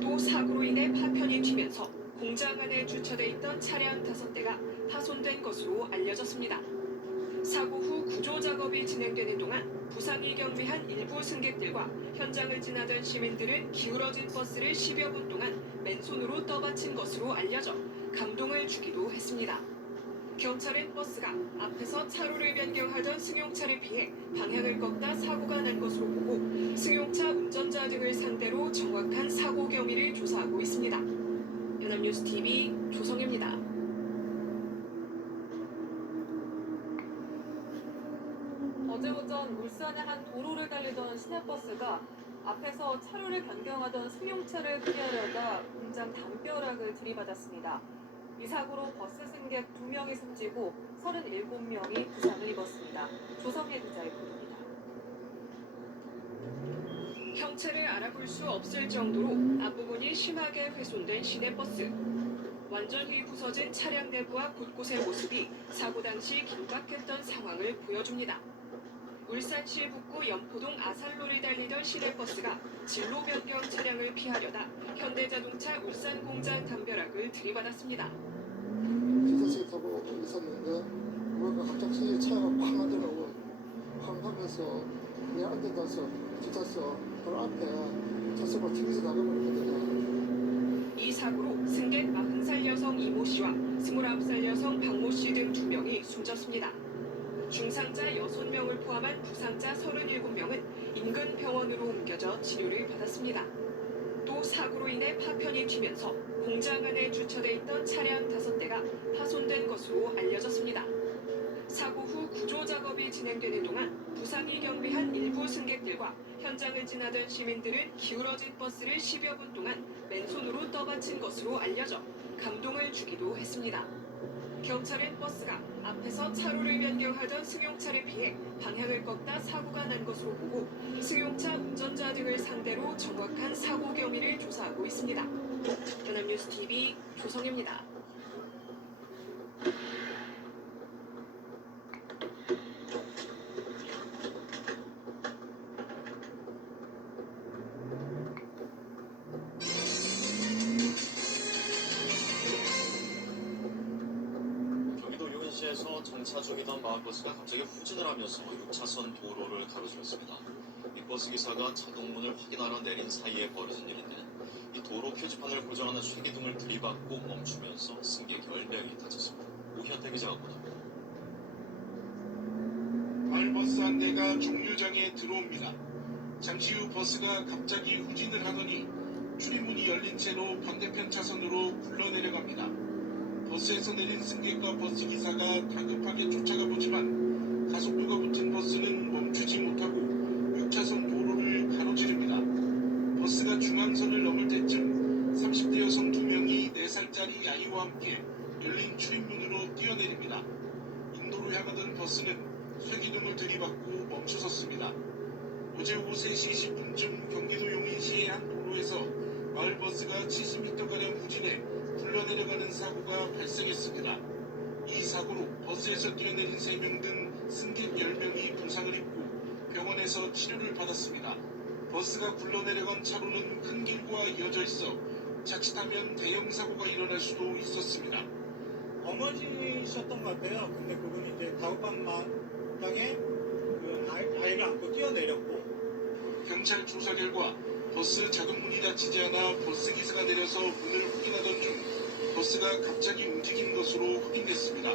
또 사고로 인해 파편이 튀면서 공장 안에 주차돼 있던 차량 5대가 파손된 것으로 알려졌습니다. 사고 후 구조 작업이 진행되는 동안 부상이 경미한 일부 승객들과 현장을 지나던 시민들은 기울어진 버스를 10여 분 동안 맨손으로 떠받친 것으로 알려져 감동을 주기도 했습니다. 경찰은 버스가 앞에서 차로를 변경하던 승용차를 피해 방향을 꺾다 사고가 난 것으로 보고 승용차 운전자 등을 상대로 정확한 사고 경위를 조사하고 있습니다. 연합뉴스 TV 조성입니다. 어제 오전 울산의 한 도로를 달리던 시내버스가 앞에서 차로를 변경하던 승용차를 피하려다 공장 담벼락을 들이받았습니다. 이 사고로 버스 승객 2명이 숨지고 37명이 부상을 입었습니다. 조성예 기자의 보도입니다. 형체를 알아볼 수 없을 정도로 앞부분이 심하게 훼손된 시내버스. 완전히 부서진 차량 내부와 곳곳의 모습이 사고 당시 긴박했던 상황을 보여줍니다. 울산시 북구 연포동 아산로를 달리던 시내버스가 진로 변경 차량을 피하려다 현대자동차 울산 공장 담벼락을 들이받았습니다. 기사식 타고 있었는데 뭐가 갑자기 차가 쾅 하더라고. 쾅 하면서 그냥 앉아서 뒤탔어. 바로 앞에 자석으로 튕겨서 나가버렸거든요. 이 사고로 승객 40살 여성 이모 씨와 29살 여성 박모 씨 등 2명이 숨졌습니다. 중상자 6명을 포함한 부상자 37명은 인근 병원으로 옮겨져 치료를 받았습니다. 또 사고로 인해 파편이 튀면서 공장 안에 주차돼 있던 차량 5대가 파손된 것으로 알려졌습니다. 사고 후 구조 작업이 진행되는 동안 부상이 경미한 일부 승객들과 현장을 지나던 시민들은 기울어진 버스를 10여 분 동안 맨손으로 떠받친 것으로 알려져 감동을 주기도 했습니다. 경찰은 버스가 앞에서 차로를 변경하던 승용차를 피해 방향을 꺾다 사고가 난 것으로 보고 승용차 운전자 등을 상대로 정확한 사고 경위를 조사하고 있습니다. 연합뉴스 TV 조성입니다. 시에서 정차 중이던 마을버스가 갑자기 후진을 하면서 6차선 도로를 가로질렀습니다. 이 버스 기사가 자동문을 확인하러 내린 사이에 벌어진 일인데 이 도로 표지판을 고정하는 쇠기둥을 들이받고 멈추면서 승객 10명이 다쳤습니다. 오현태 기자가 보도합니다. 마을버스 한 대가 종류장에 들어옵니다. 잠시 후 버스가 갑자기 후진을 하더니 출입문이 열린 채로 반대편 차선으로 굴러내려갑니다. 버스에서 내린 승객과 버스기사가 다급하게 쫓아가 보지만 가속도가 붙은 버스는 멈추지 못하고 6차선 도로를 가로지릅니다. 버스가 중앙선을 넘을 때쯤 30대 여성 2명이 4살짜리 아이와 함께 열린 출입문으로 뛰어내립니다. 인도로 향하던 버스는 쇠기둥을 들이받고 멈춰섰습니다. 어제 오후 3시 20분쯤 경기도 용인시의 한 도로에서 마을버스가 70m가량 후진해 굴러내려가는 사고가 발생했습니다. 이 사고로 버스에서 뛰어내린 3명 등 승객 10명이 부상을 입고 병원에서 치료를 받았습니다. 버스가 굴러내려간 차로는 큰 길과 이어져 있어 자칫하면 대형 사고가 일어날 수도 있었습니다. 어머니셨던 것 같아요. 근데 그분이 이제 다급한 마당에 아이를 안고 뛰어내렸고. 경찰 조사 결과 버스 자동문이 닫히지 않아 버스기사가 내려서 문을 확인하던 중 버스가 갑자기 움직인 것으로 확인됐습니다.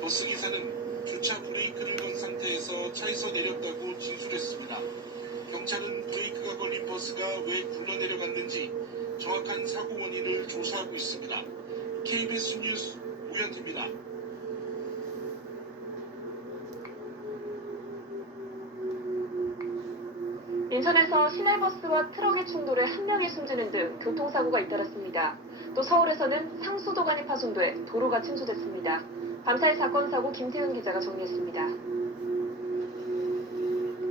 버스기사는 주차 브레이크를 건 상태에서 차에서 내렸다고 진술했습니다. 경찰은 브레이크가 걸린 버스가 왜 굴러내려갔는지 정확한 사고 원인을 조사하고 있습니다. KBS 뉴스 오현태입니다. 인천에서 시내버스와 트럭의 충돌에 1명이 숨지는 등 교통사고가 잇따랐습니다. 또 서울에서는 상수도관이 파손돼 도로가 침수됐습니다. 밤사이 사건 사고 김태훈 기자가 정리했습니다.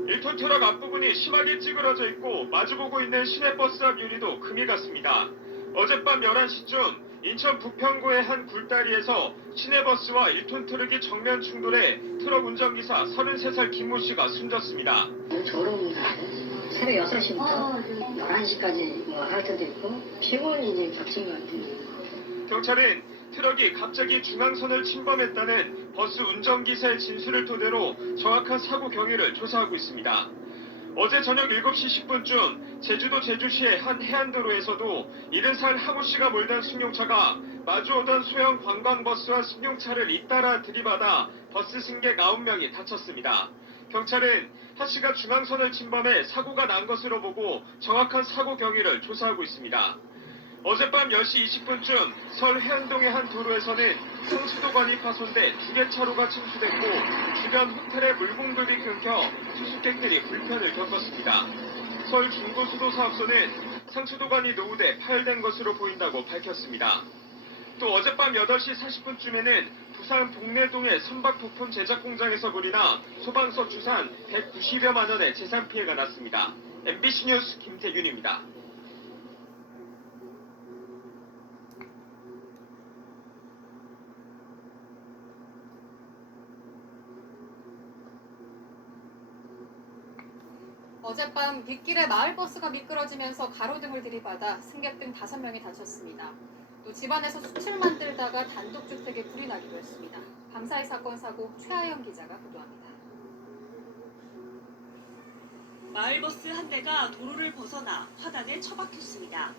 1톤 트럭 앞부분이 심하게 찌그러져 있고 마주보고 있는 시내버스 앞 유리도 금이 갔습니다. 어젯밤 11시쯤 인천 부평구의 한 굴다리에서 시내버스와 1톤 트럭이 정면 충돌해 트럭 운전기사 33살 김모 씨가 숨졌습니다. 졸음이다. 새벽 6시부터 11시까지 할 때도 있고 피곤이 이제 겹친 것 같아요. 경찰은 트럭이 갑자기 중앙선을 침범했다는 버스 운전기사의 진술을 토대로 정확한 사고 경위를 조사하고 있습니다. 어제 저녁 7시 10분쯤 제주도 제주시의 한 해안도로에서도 70살 하모 씨가 몰던 승용차가 마주오던 소형 관광버스와 승용차를 잇따라 들이받아 버스 승객 9명이 다쳤습니다. 경찰은 하 씨가 중앙선을 침범해 사고가 난 것으로 보고 정확한 사고 경위를 조사하고 있습니다. 어젯밤 10시 20분쯤 서울 해안동의 한 도로에서는 상수도관이 파손돼 2개 차로가 침수됐고 주변 호텔의 물공급이 끊겨 투숙객들이 불편을 겪었습니다. 서울 중부수도사업소는 상수도관이 노후돼 파열된 것으로 보인다고 밝혔습니다. 또 어젯밤 8시 40분쯤에는 부산 복내동의 선박 부품 제작 공장에서 불이 나 소방서 추산 190여만 원의 재산 피해가 났습니다. MBC 뉴스 김태균입니다. 어젯밤 빗길에 마을버스가 미끄러지면서 가로등을 들이받아 승객 등 5명이 다쳤습니다. 또 집안에서 숯을 만들다가 단독주택에 불이 나기도 했습니다. 밤사이 사건 사고 최하영 기자가 보도합니다. 마을버스 한 대가 도로를 벗어나 화단에 처박혔습니다.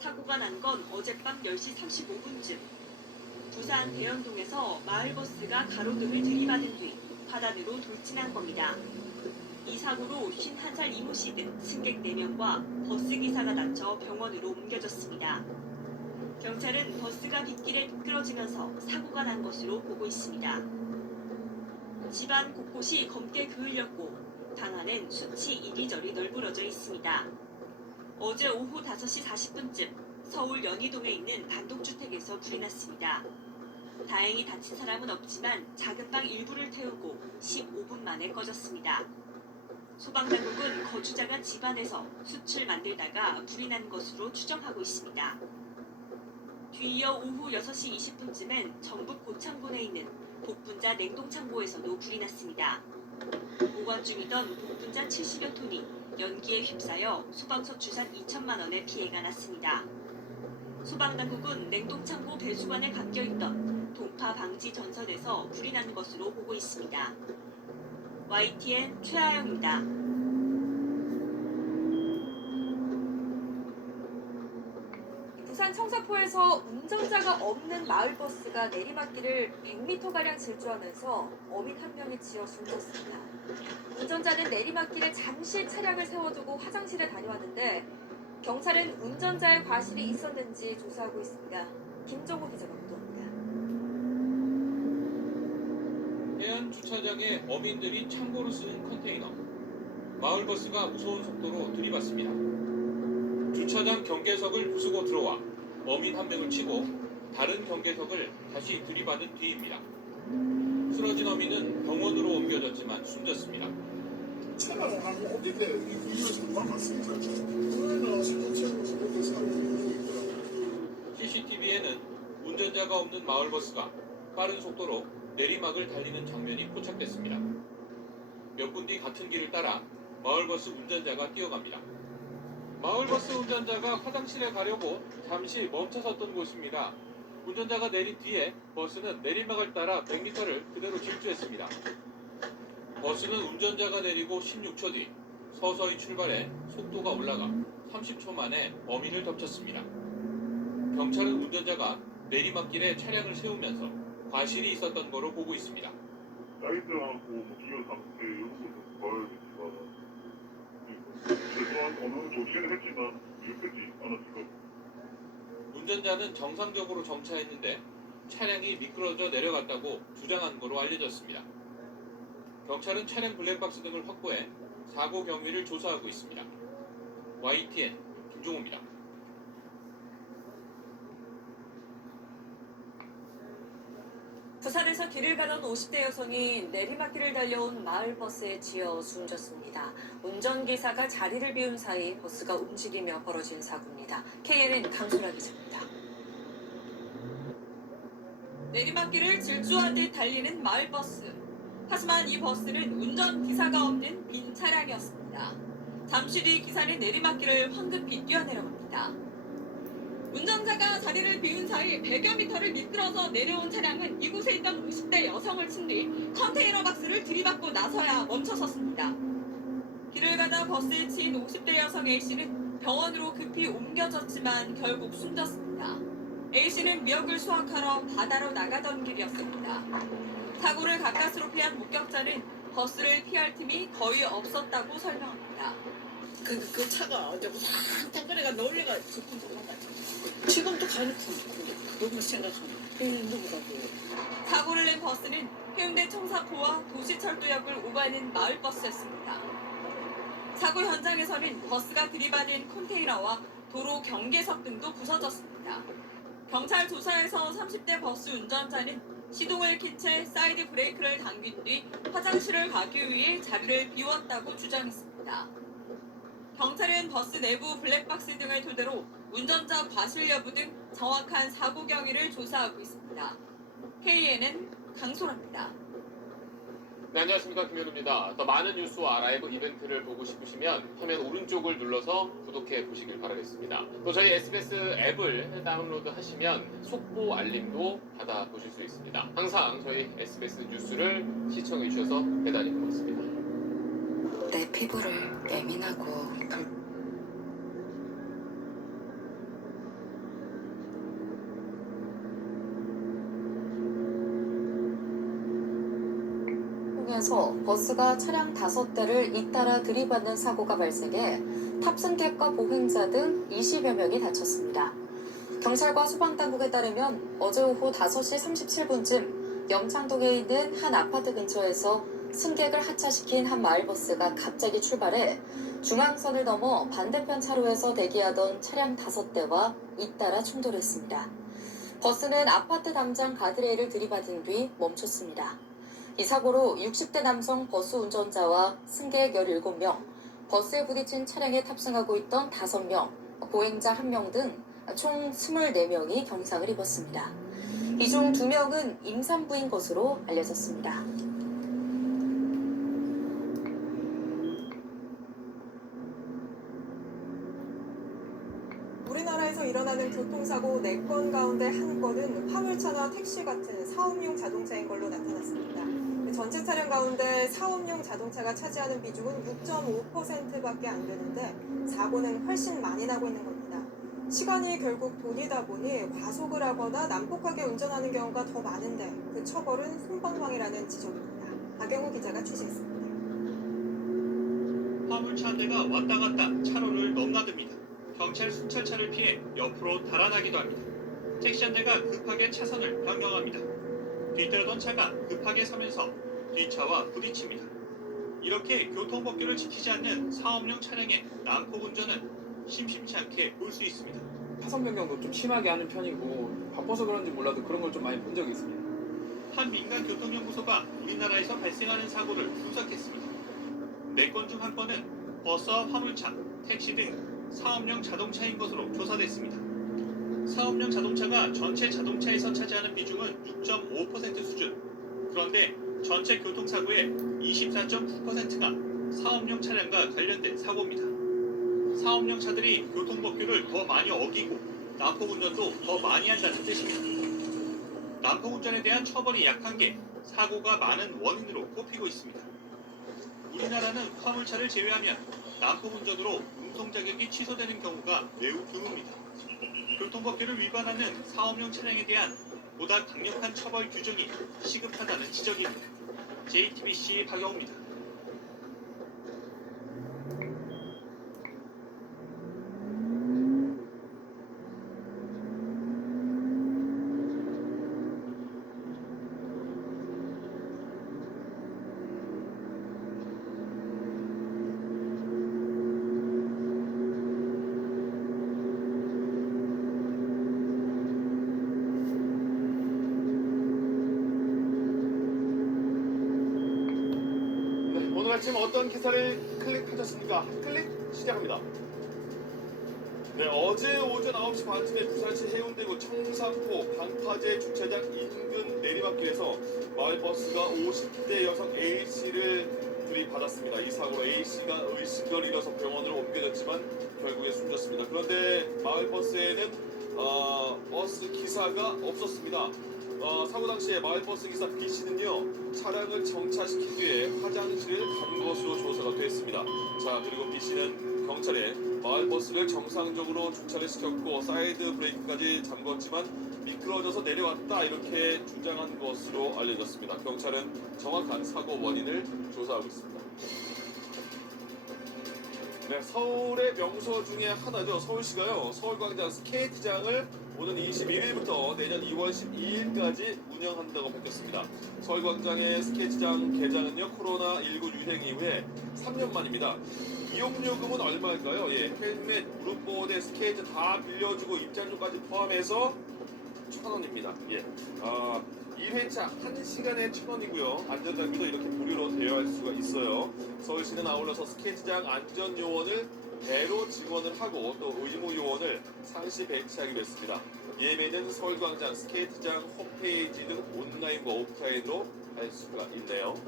사고가 난 건 어젯밤 10시 35분쯤. 부산 대연동에서 마을버스가 가로등을 들이받은 뒤 화단으로 돌진한 겁니다. 이 사고로 51살 이모 씨 등 승객 4명과 버스기사가 다쳐 병원으로 옮겨졌습니다. 경찰은 버스가 빗길에 미끄러지면서 사고가 난 것으로 보고 있습니다. 집안 곳곳이 검게 그을렸고 방 안엔 숯이 이리저리 널브러져 있습니다. 어제 오후 5시 40분쯤 서울 연희동에 있는 단독주택에서 불이 났습니다. 다행히 다친 사람은 없지만 작은 방 일부를 태우고 15분 만에 꺼졌습니다. 소방당국은 거주자가 집안에서 숯을 만들다가 불이 난 것으로 추정하고 있습니다. 뒤이어 오후 6시 20분쯤엔 전북 고창군에 있는 복분자 냉동창고에서도 불이 났습니다. 보관 중이던 복분자 70여 톤이 연기에 휩싸여 소방서 추산 2천만 원의 피해가 났습니다. 소방당국은 냉동창고 배수관에 감겨있던 동파 방지 전선에서 불이 난 것으로 보고 있습니다. YTN 최하영입니다. 부산 청사포에서 운전자가 없는 마을버스가 내리막길을 100m가량 질주하면서 어민 한 명이 지어 숨졌습니다. 운전자는 내리막길에 잠시 차량을 세워두고 화장실에 다녀왔는데 경찰은 운전자의 과실이 있었는지 조사하고 있습니다. 김정호 기자가 보도합니다. 해안 주차장에 어민들이 창고로 쓰는 컨테이너. 마을버스가 무서운 속도로 들이받습니다. 주차장 경계석을 부수고 들어와 어민 한 명을 치고 다른 경계석을 다시 들이받은 뒤입니다. 쓰러진 어민은 병원으로 옮겨졌지만 숨졌습니다. CCTV에는 운전자가 없는 마을버스가 빠른 속도로 내리막을 달리는 장면이 포착됐습니다. 몇 분 뒤 같은 길을 따라 마을버스 운전자가 뛰어갑니다. 마을버스 운전자가 화장실에 가려고 잠시 멈춰섰던 곳입니다. 운전자가 내린 뒤에 버스는 내리막을 따라 100m를 그대로 질주했습니다. 버스는 운전자가 내리고 16초 뒤 서서히 출발해 속도가 올라가 30초 만에 어민을 덮쳤습니다. 경찰은 운전자가 내리막길에 차량을 세우면서 과실이 있었던 거로 보고 있습니다. 사이드하고 기어 상태 이런 것도 봐야겠지만 최소한 어느 조치는 했지만 이렇게지 않았을 것 같아요. 운전자는 정상적으로 정차했는데 차량이 미끄러져 내려갔다고 주장한 거로 알려졌습니다. 경찰은 차량 블랙박스 등을 확보해 사고 경위를 조사하고 있습니다. YTN 김종호입니다. 부산에서 길을 가던 50대 여성이 내리막길을 달려온 마을버스에 치여 숨졌습니다. 운전기사가 자리를 비운 사이 버스가 움직이며 벌어진 사고입니다. 있습니다. KNN 강소라 기자입니다. 내리막길을 질주하듯 달리는 마을버스. 하지만 이 버스는 운전기사가 없는 빈 차량이었습니다. 잠시 뒤 기사는 내리막길을 황급히 뛰어내려갑니다. 운전자가 자리를 비운 사이 100여 미터를 미끄러져 내려온 차량은 이곳에 있던 50대 여성을 친 뒤 컨테이너 박스를 들이받고 나서야 멈춰섰습니다. 길을 가다 버스에 치인 50대 여성 A씨는 병원으로 급히 옮겨졌지만 결국 숨졌습니다. A씨는 미역을 수확하러 바다로 나가던 길이었습니다. 사고를 가까스로 피한 목격자는 버스를 피할 틈이 거의 없었다고 설명합니다. 그 차가 이제 한탕거리가 놀래가 깊은 도망가죠. 지금도 가는 그런 생각하면 누구라고. 사고를 낸 버스는 해운대 청사포와 도시철도역을 오가는 마을버스였습니다. 사고 현장에서는 버스가 들이받은 컨테이너와 도로 경계석 등도 부서졌습니다. 경찰 조사에서 30대 버스 운전자는 시동을 킨 채 사이드 브레이크를 당긴 뒤 화장실을 가기 위해 자리를 비웠다고 주장했습니다. 경찰은 버스 내부 블랙박스 등을 토대로 운전자 과실 여부 등 정확한 사고 경위를 조사하고 있습니다. KNN 강소라입니다. 네, 안녕하십니까. 김현우입니다. 더 많은 뉴스와 라이브 이벤트를 보고 싶으시면 화면 오른쪽을 눌러서 구독해 보시길 바라겠습니다. 또 저희 SBS 앱을 다운로드 하시면 속보 알림도 받아보실 수 있습니다. 항상 저희 SBS 뉴스를 시청해 주셔서 대단히 고맙습니다. 내 피부를 예민하고 에서 버스가 차량 5대를 잇따라 들이받는 사고가 발생해 탑승객과 보행자 등 20여 명이 다쳤습니다. 경찰과 소방당국에 따르면 어제 오후 5시 37분쯤 염창동에 있는 한 아파트 근처에서 승객을 하차시킨 한 마을버스가 갑자기 출발해 중앙선을 넘어 반대편 차로에서 대기하던 차량 5대와 잇따라 충돌했습니다. 버스는 아파트 담장 가드레일을 들이받은 뒤 멈췄습니다. 이 사고로 60대 남성 버스 운전자와 승객 17명, 버스에 부딪힌 차량에 탑승하고 있던 5명, 보행자 1명 등 총 24명이 경상을 입었습니다. 이 중 2명은 임산부인 것으로 알려졌습니다. 우리나라에서 일어나는 교통사고 4건 가운데 1건은 화물차나 택시 같은 사업용 자동차인 걸로 나타났습니다. 전체 차량 가운데 사업용 자동차가 차지하는 비중은 6.5%밖에 안 되는데 사고는 훨씬 많이 나고 있는 겁니다. 시간이 결국 돈이다 보니 과속을 하거나 난폭하게 운전하는 경우가 더 많은데 그 처벌은 솜방망이라는 지적입니다. 박영우 기자가 취재했습니다. 화물차 한 대가 왔다 갔다 차로를 넘나듭니다. 경찰 순찰차를 피해 옆으로 달아나기도 합니다. 택시 한 대가 급하게 차선을 변경합니다. 뒤따르던 차가 급하게 서면서 뒷차와 부딪힙니다. 이렇게 교통법규를 지키지 않는 사업용 차량의 난폭 운전은 심심치 않게 볼 수 있습니다. 차선 변경도 좀 심하게 하는 편이고 바빠서 그런지 몰라도 그런 걸 좀 많이 본 적이 있습니다. 한 민간 교통연구소가 우리나라에서 발생하는 사고를 분석했습니다. 4건 중 1건은 버스와 화물차, 택시 등 사업용 자동차인 것으로 조사됐습니다. 사업용 자동차가 전체 자동차에서 차지하는 비중은 6.5% 수준. 그런데 전체 교통사고의 24.9%가 사업용 차량과 관련된 사고입니다. 사업용 차들이 교통법규를 더 많이 어기고 난폭운전도 더 많이 한다는 뜻입니다. 난폭운전에 대한 처벌이 약한 게 사고가 많은 원인으로 꼽히고 있습니다. 우리나라는 화물차를 제외하면 난폭운전으로 운송 자격이 취소되는 경우가 매우 드뭅니다. 교통법규를 위반하는 사업용 차량에 대한 보다 강력한 처벌 규정이 시급하다는 지적입니다. JTBC 박영우입니다. 오늘 아침 어떤 기사를 클릭하셨습니까? 클릭 시작합니다. 네, 어제 오전 9시 반쯤에 부산시 해운대구 청산포 방파제 주차장 인근 내리막길에서 마을버스가 50대 여성 A씨를 들이받았습니다. 이 사고로 A씨가 의식을 잃어서 병원으로 옮겨졌지만 결국에 숨졌습니다. 그런데 마을버스에는 버스 기사가 없었습니다. 사고 당시에 마을버스 기사 B씨는요, 차량을 정차시킨 뒤에 화장실을 간 것으로 조사가 됐습니다. 자, 그리고 B씨는 경찰에 마을버스를 정상적으로 주차를 시켰고 사이드 브레이크까지 잠궜지만 미끄러져서 내려왔다 이렇게 주장한 것으로 알려졌습니다. 경찰은 정확한 사고 원인을 조사하고 있습니다. 네, 서울의 명소 중에 하나죠. 서울시가요, 서울광장 스케이트장을 오는 21일부터 내년 2월 12일까지 운영한다고 밝혔습니다. 서울광장의 스케이트장 개장은요, 코로나19 유행 이후에 3년 만입니다. 이용요금은 얼마일까요? 예, 헬멧, 무릎보호대, 스케이트 다 빌려주고 입장료까지 포함해서 1,000원입니다. 예, 1회차 1시간에 1,000원이고요. 안전장비도 이렇게 무료로 대여할 수가 있어요. 서울시는 아울러서 스케이트장 안전요원을 배로 지원을 하고 또 의무요원을 상시 배치하기로 했습니다. 예매는 서울광장 스케이트장 홈페이지 등 온라인과 오프라인으로 할 수가 있네요.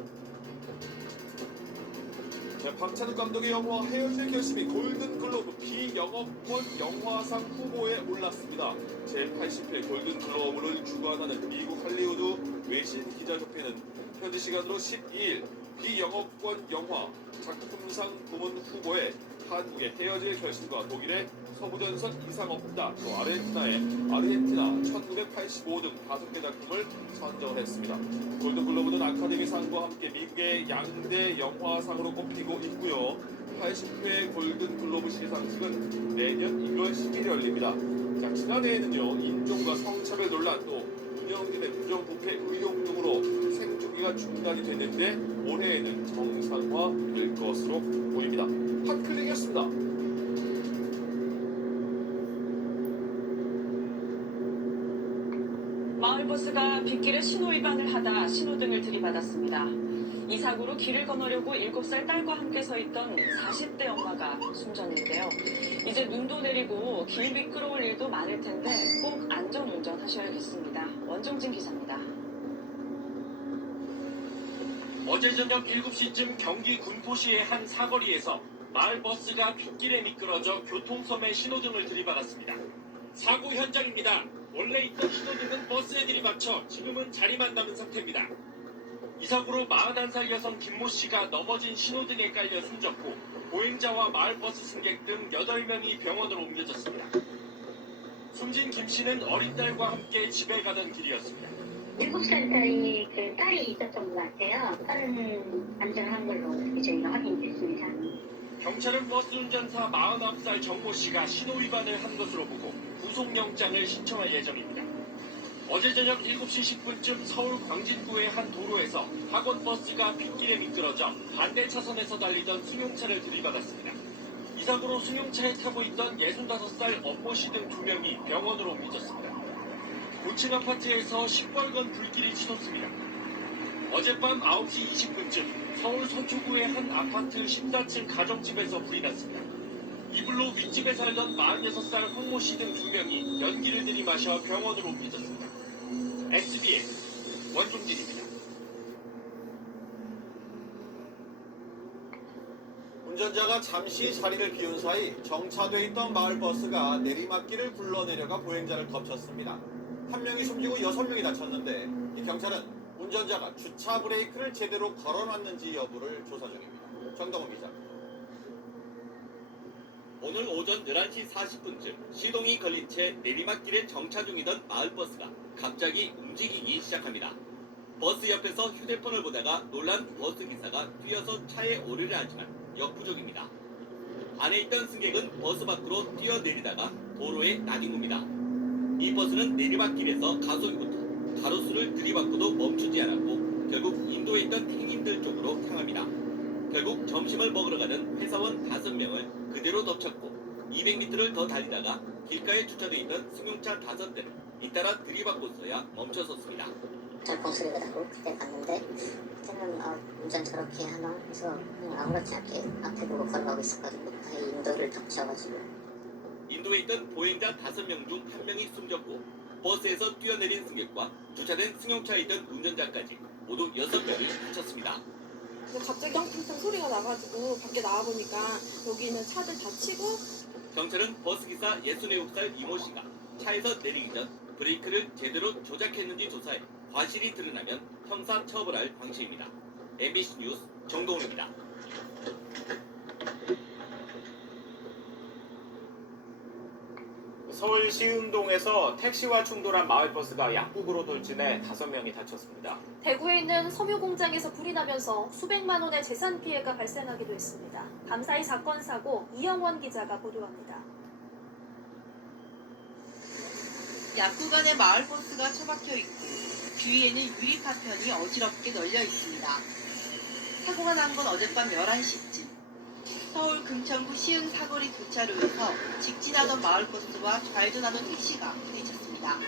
자, 박찬욱 감독의 영화 헤어질 결심이 골든글로브 비영업권 영화상 후보에 올랐습니다. 제80회 골든글로브를 주관하는 미국 할리우드 외신기자협회는 현지 시간으로 12일 비영업권 영화 작품상 부문 후보에 한국의 헤어질 결심과 독일의 서부전선 이상 없다, 또 아르헨티나 1985 등 5개 작품을 선정을 했습니다. 골든글로브는 아카데미상과 함께 미국의 양대 영화상으로 꼽히고 있고요. 80회 골든글로브 시상식은 내년 1월 10일에 열립니다. 자, 지난해에는요, 인종과 성차별 논란, 또 운영진의 부정부패 의혹 등으로 생중계가 중단이 됐는데 올해에는 정상화될 것으로 보입니다. 핫클릭이었습니다. 마을버스가 빗길에 신호위반을 하다 신호등을 들이받았습니다. 이 사고로 길을 건너려고 7살 딸과 함께 서 있던 40대 엄마가 숨졌는데요. 이제 눈도 내리고 길 미끄러울 일도 많을 텐데 꼭 안전운전 하셔야겠습니다. 원종진 기자입니다. 어제 저녁 7시쯤 경기 군포시의 한 사거리에서 마을버스가 빗길에 미끄러져 교통섬에 신호등을 들이받았습니다. 사고 현장입니다. 원래 있던 신호등은 버스에 들이받쳐 지금은 자리만 남은 상태입니다. 이 사고로 41살 여성 김모 씨가 넘어진 신호등에 깔려 숨졌고 보행자와 마을버스 승객 등 8명이 병원으로 옮겨졌습니다. 숨진 김 씨는 어린 딸과 함께 집에 가던 길이었습니다. 7살짜리 그 딸이 있었던 것 같아요. 딸은 안전한 걸로 저희가 확인됐습니다. 경찰은 버스 운전사 49살 정모 씨가 신호위반을 한 것으로 보고 구속영장을 신청할 예정입니다. 어제 저녁 7시 10분쯤 서울 광진구의 한 도로에서 학원버스가 빗길에 미끄러져 반대 차선에서 달리던 승용차를 들이받았습니다. 이 사고로 승용차에 타고 있던 65살 엄모 씨 등 2명이 병원으로 옮겨졌습니다. 고층 아파트에서 시뻘건 불길이 치솟습니다. 어젯밤 9시 20분쯤 서울 서초구의 한 아파트 14층 가정집에서 불이 났습니다. 이불로 윗집에 살던 46살 황모 씨 등 2명이 연기를 들이마셔 병원으로 옮겨졌습니다. SBS 원종진입니다. 운전자가 잠시 자리를 비운 사이 정차돼 있던 마을버스가 내리막길을 굴러내려가 보행자를 덮쳤습니다. 한 명이 숨지고 6명이 다쳤는데 이 경찰은 운전자가 주차 브레이크를 제대로 걸어놨는지 여부를 조사 중입니다. 정동훈 기자입니다. 오늘 오전 11시 40분쯤 시동이 걸린 채 내리막길에 정차 중이던 마을버스가 갑자기 움직이기 시작합니다. 버스 옆에서 휴대폰을 보다가 놀란 버스기사가 뛰어서 차에 오르려 하지만 역부족입니다. 안에 있던 승객은 버스 밖으로 뛰어내리다가 도로에 나뒹굽니다. 이 버스는 내리막길에서 가속부터 가로수를 들이받고도 멈추지 않았고 결국 인도에 있던 행인들 쪽으로 향합니다. 결국 점심을 먹으러 가는 회사원 5명을 그대로 덮쳤고 200m를 더 달리다가 길가에 주차되어 있던 승용차 5대를 잇따라 들이받고서야 멈춰섰습니다. 짤뽕 소리가 나고 그때 봤는데 그때는 운전 저렇게 하나 해서 그냥 아무렇지 않게 앞에 보고 걸어가고 있었거든요. 인도를 덮쳐가지고. 인도에 있던 보행자 5명 중 1명이 숨졌고 버스에서 뛰어내린 승객과 주차된 승용차에 있던 운전자까지 모두 6명이 다쳤습니다. 갑자기 텅텅텅 소리가 나가지고 밖에 나와보니까 여기 있는 차들 다 치고. 경찰은 버스기사 67살 이모 씨가 차에서 내리기 전 브레이크를 제대로 조작했는지 조사해 과실이 드러나면 형사 처벌할 방침입니다. MBC 뉴스 정동훈입니다. 서울 시흥동에서 택시와 충돌한 마을버스가 약국으로 돌진해 5명이 다쳤습니다. 대구에 있는 섬유 공장에서 불이 나면서 수백만 원의 재산 피해가 발생하기도 했습니다. 밤사이 사건 사고 이영원 기자가 보도합니다. 약국 안에 마을버스가 처박혀 있고 주위에는 유리 파편이 어지럽게 널려 있습니다. 사고가 난 건 어젯밤 11시쯤 서울 금천구 시흥 사거리 교차로에서 직진하던 마을버스와 좌회전하던 택시가 부딪혔습니다.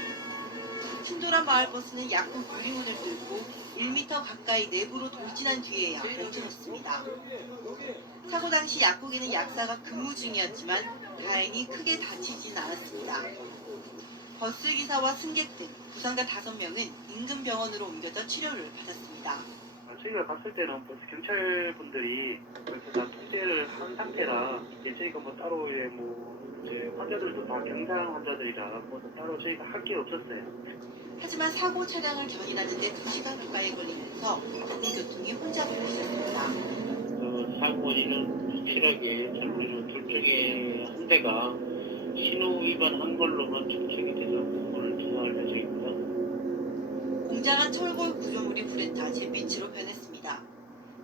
충돌한 마을버스는 약국 유리문을 뚫고 1m 가까이 내부로 돌진한 뒤에야 멈춰섰습니다. 사고 당시 약국에는 약사가 근무 중이었지만 다행히 크게 다치진 않았습니다. 버스기사와 승객 등 부상자 5명은 인근 병원으로 옮겨져 치료를 받았습니다. 저희가 갔을 때는 벌써 경찰분들이 벌써 다 통제를 한 상태라 이제 저희가 뭐 따로 이제 환자들도 다 경상 환자들이라 뭐 따로 저희가 할 게 없었어요. 하지만 사고 차량을 견인하는데 2시간 가까이 걸리면서 대중교통이 혼잡을 시작합니다. 사고 원인은 확실하게 젊은 둘 중에 한 대가 신호 위반한 걸로만 추측이 돼서 그걸 조사할 예정입니다. 공장안 철골 구조물이 불에 타 잿빛으로 변했습니다.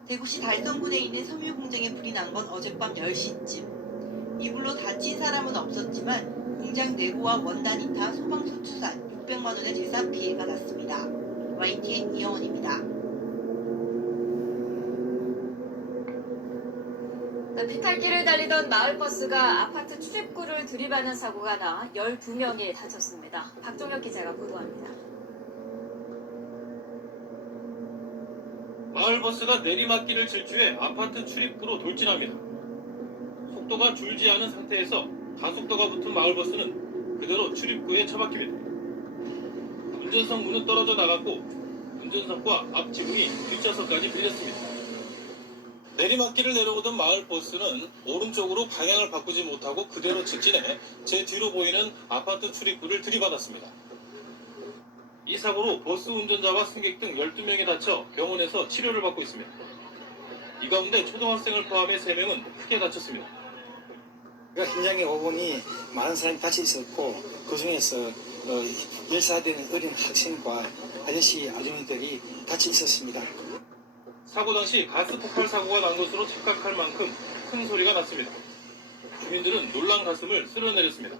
대구시 달성군에 있는 섬유 공장에 불이 난 건 어젯밤 10시쯤. 이 불로 다친 사람은 없었지만 공장 내부와 원단이 타 소방서 추산 600만 원의 재산 피해가 났습니다. YTN 이영원입니다. 피탈길을 달리던 마을버스가 아파트 출입구를 들이받는 사고가 나 12명이 다쳤습니다. 박종혁 기자가 보도합니다. 마을버스가 내리막길을 질주해 아파트 출입구로 돌진합니다. 속도가 줄지 않은 상태에서 가속도가 붙은 마을버스는 그대로 출입구에 처박힙니다. 운전석 문은 떨어져 나갔고 운전석과 앞 지붕이 뒷좌석까지 밀렸습니다. 내리막길을 내려오던 마을버스는 오른쪽으로 방향을 바꾸지 못하고 그대로 직진해 제 뒤로 보이는 아파트 출입구를 들이받았습니다. 이 사고로 버스 운전자와 승객 등 12명이 다쳐 병원에서 치료를 받고 있습니다. 이 가운데 초등학생을 포함해 3명은 크게 다쳤습니다. 현장에 오보니 많은 사람이 같이 있었고 그 중에서 10살 되는 어린 학생과 아저씨 아주머니들이 같이 있었습니다. 사고 당시 가스 폭발 사고가 난 것으로 착각할 만큼 큰 소리가 났습니다. 주민들은 놀란 가슴을 쓸어내렸습니다.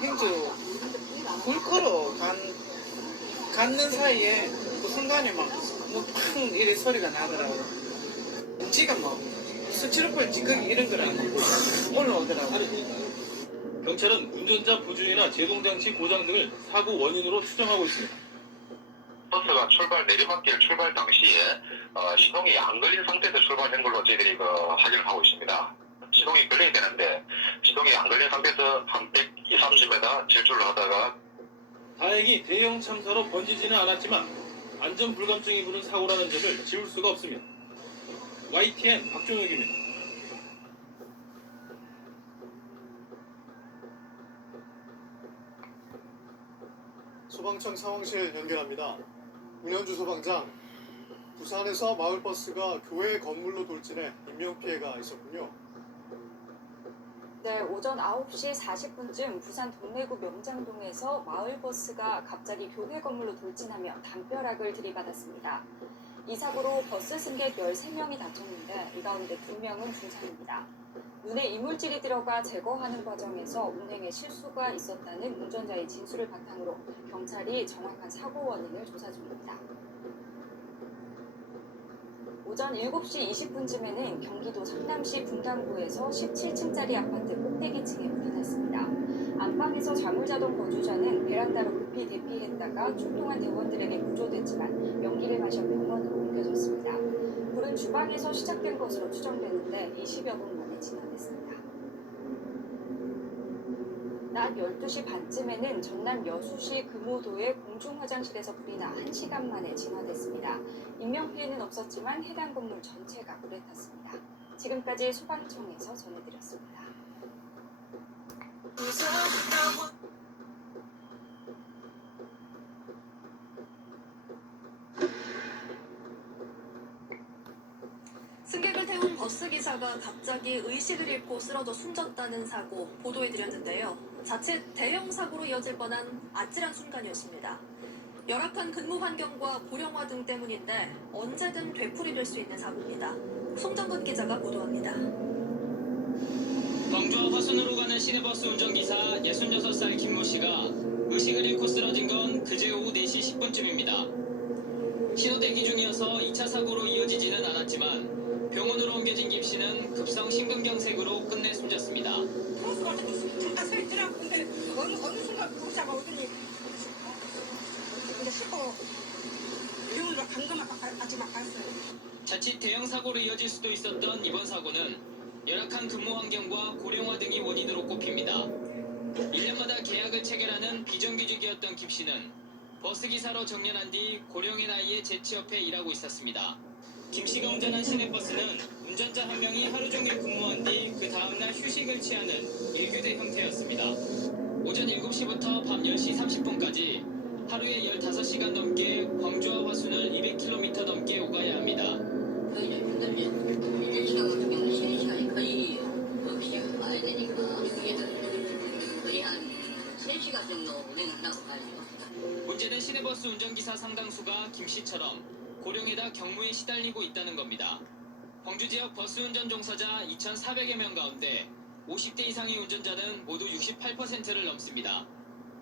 행주 불끄러 갔는 사이에 그 순간에 막 팡 이래 소리가 나더라고요. 지가 막 스티로폼 찌꺼기 이런 걸 아니고 올라오더라고요. 경찰은 운전자 부주의나 제동장치 고장 등을 사고 원인으로 추정하고 있습니다. 버스가 내리막길 출발 당시에 시동이 안 걸린 상태에서 출발한 걸로 저희들이 확인을 하고 있습니다. 시동이 걸려야 되는데 시동이 안 걸린 상태에서 한 120-30m 질주를 하다가 다행히 대형 참사로 번지지는 않았지만 안전 불감증이 부른 사고라는 점을 지울 수가 없습니다. YTN 박종혁입니다. 소방청 상황실 연결합니다. 문현주 소방장, 부산에서 마을버스가 교회 건물로 돌진해 인명피해가 있었군요. 네, 오전 9시 40분쯤 부산 동래구 명장동에서 마을버스가 갑자기 교회 건물로 돌진하며 담벼락을 들이받았습니다. 이 사고로 버스 승객 13명이 다쳤는데 이 가운데 2명은 중상입니다. 눈에 이물질이 들어가 제거하는 과정에서 운행에 실수가 있었다는 운전자의 진술을 바탕으로 경찰이 정확한 사고 원인을 조사 중입니다. 오전 7시 20분쯤에는 경기도 성남시 분당구에서 17층짜리 아파트 꼭대기층에 불이 났습니다. 안방에서 잠을 자던 거주자는 베란다로 급히 대피했다가 출동한 대원들에게 구조됐지만 연기를 마셔 병원으로 옮겨졌습니다. 불은 주방에서 1 2여 분 만에 시작됐습니다. 주방에서 시작된 것으로 추정되는데 20여 분 만에 진화됐습니다. 낮 12시 반쯤에는 전남 여수시 금오도의 공중화장실에서 불이 나 1시간 만에 진화됐습니다. 인명피해는 없었지만 해당 건물 전체가 불에 탔습니다. 지금까지 소방청에서 전해드렸습니다. 승객을 태운 버스 기사가 갑자기 의식을 잃고 쓰러져 숨졌다는 사고 보도해드렸는데요. 자칫 대형 사고로 이어질 뻔한 아찔한 순간이었습니다. 열악한 근무 환경과 고령화 등 때문인데 언제든 되풀이될 수 있는 사고입니다. 송정근 기자가 보도합니다. 광주와 화순으로 가는 시내버스 운전기사 66살 김모 씨가 의식을 잃고 쓰러진 건 그제 오후 4시 10분쯤입니다. 신호 대기 중이어서 2차 사고로 이어지지는 않았지만 병원으로 옮겨진 김 씨는 급성 심근경색으로 끝내 숨졌습니다. 버스가 잠깐 서 있더라고. 근데 어느 순간 공사가 오더니 근데 싣고 병원으로 간 것만 아직만 갔어요. 자칫 대형 사고로 이어질 수도 있었던 이번 사고는 열악한 근무 환경과 고령화 등이 원인으로 꼽힙니다. 1년마다 계약을 체결하는 비정규직이었던 김 씨는 버스기사로 정년한 뒤 고령의 나이에 재취업해 일하고 있었습니다. 김 씨가 운전한 시내버스는 운전자 한 명이 하루 종일 근무한 뒤 그 다음날 휴식을 취하는 일교대 형태였습니다. 오전 7시부터 밤 10시 30분까지 하루에 15시간 넘게 광주와 화순을 200km 넘게 오가야 합니다. 이제 시간 같은 경우는 쉬는 시간이 거의 없이 와야 되니까 거의 한 3시간 정도 운행한다고 봐야죠. 문제는 시내버스 운전기사 상당수가 김 씨처럼 고령에다 경무에 시달리고 있다는 겁니다. 광주 지역 버스 운전 종사자 2,400여 명 가운데 50대 이상의 운전자는 모두 68%를 넘습니다.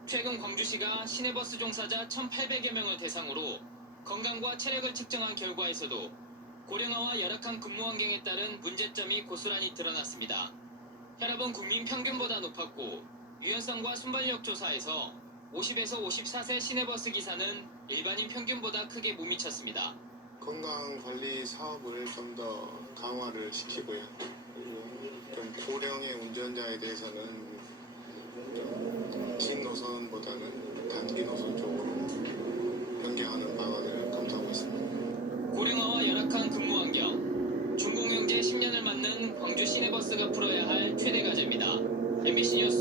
최근 광주시가 시내버스 종사자 1,800여 명을 대상으로 건강과 체력을 측정한 결과에서도 고령화와 열악한 근무 환경에 따른 문제점이 고스란히 드러났습니다. 혈압은 국민 평균보다 높았고 유연성과 순발력 조사에서 50에서 54세 시내버스 기사는 일반인 평균보다 크게 못 미쳤습니다. 건강관리 사업을 좀 더 강화를 시키고요. 그리고 좀 고령의 운전자에 대해서는 좀 긴 노선보다는 단기 노선 쪽으로 변경하는 방안을 검토하고 있습니다. 고령화와 열악한 근무 환경, 중공영제 10년을 맞는 광주 시내버스가 풀어야 할 최대 과제입니다. MBC 뉴스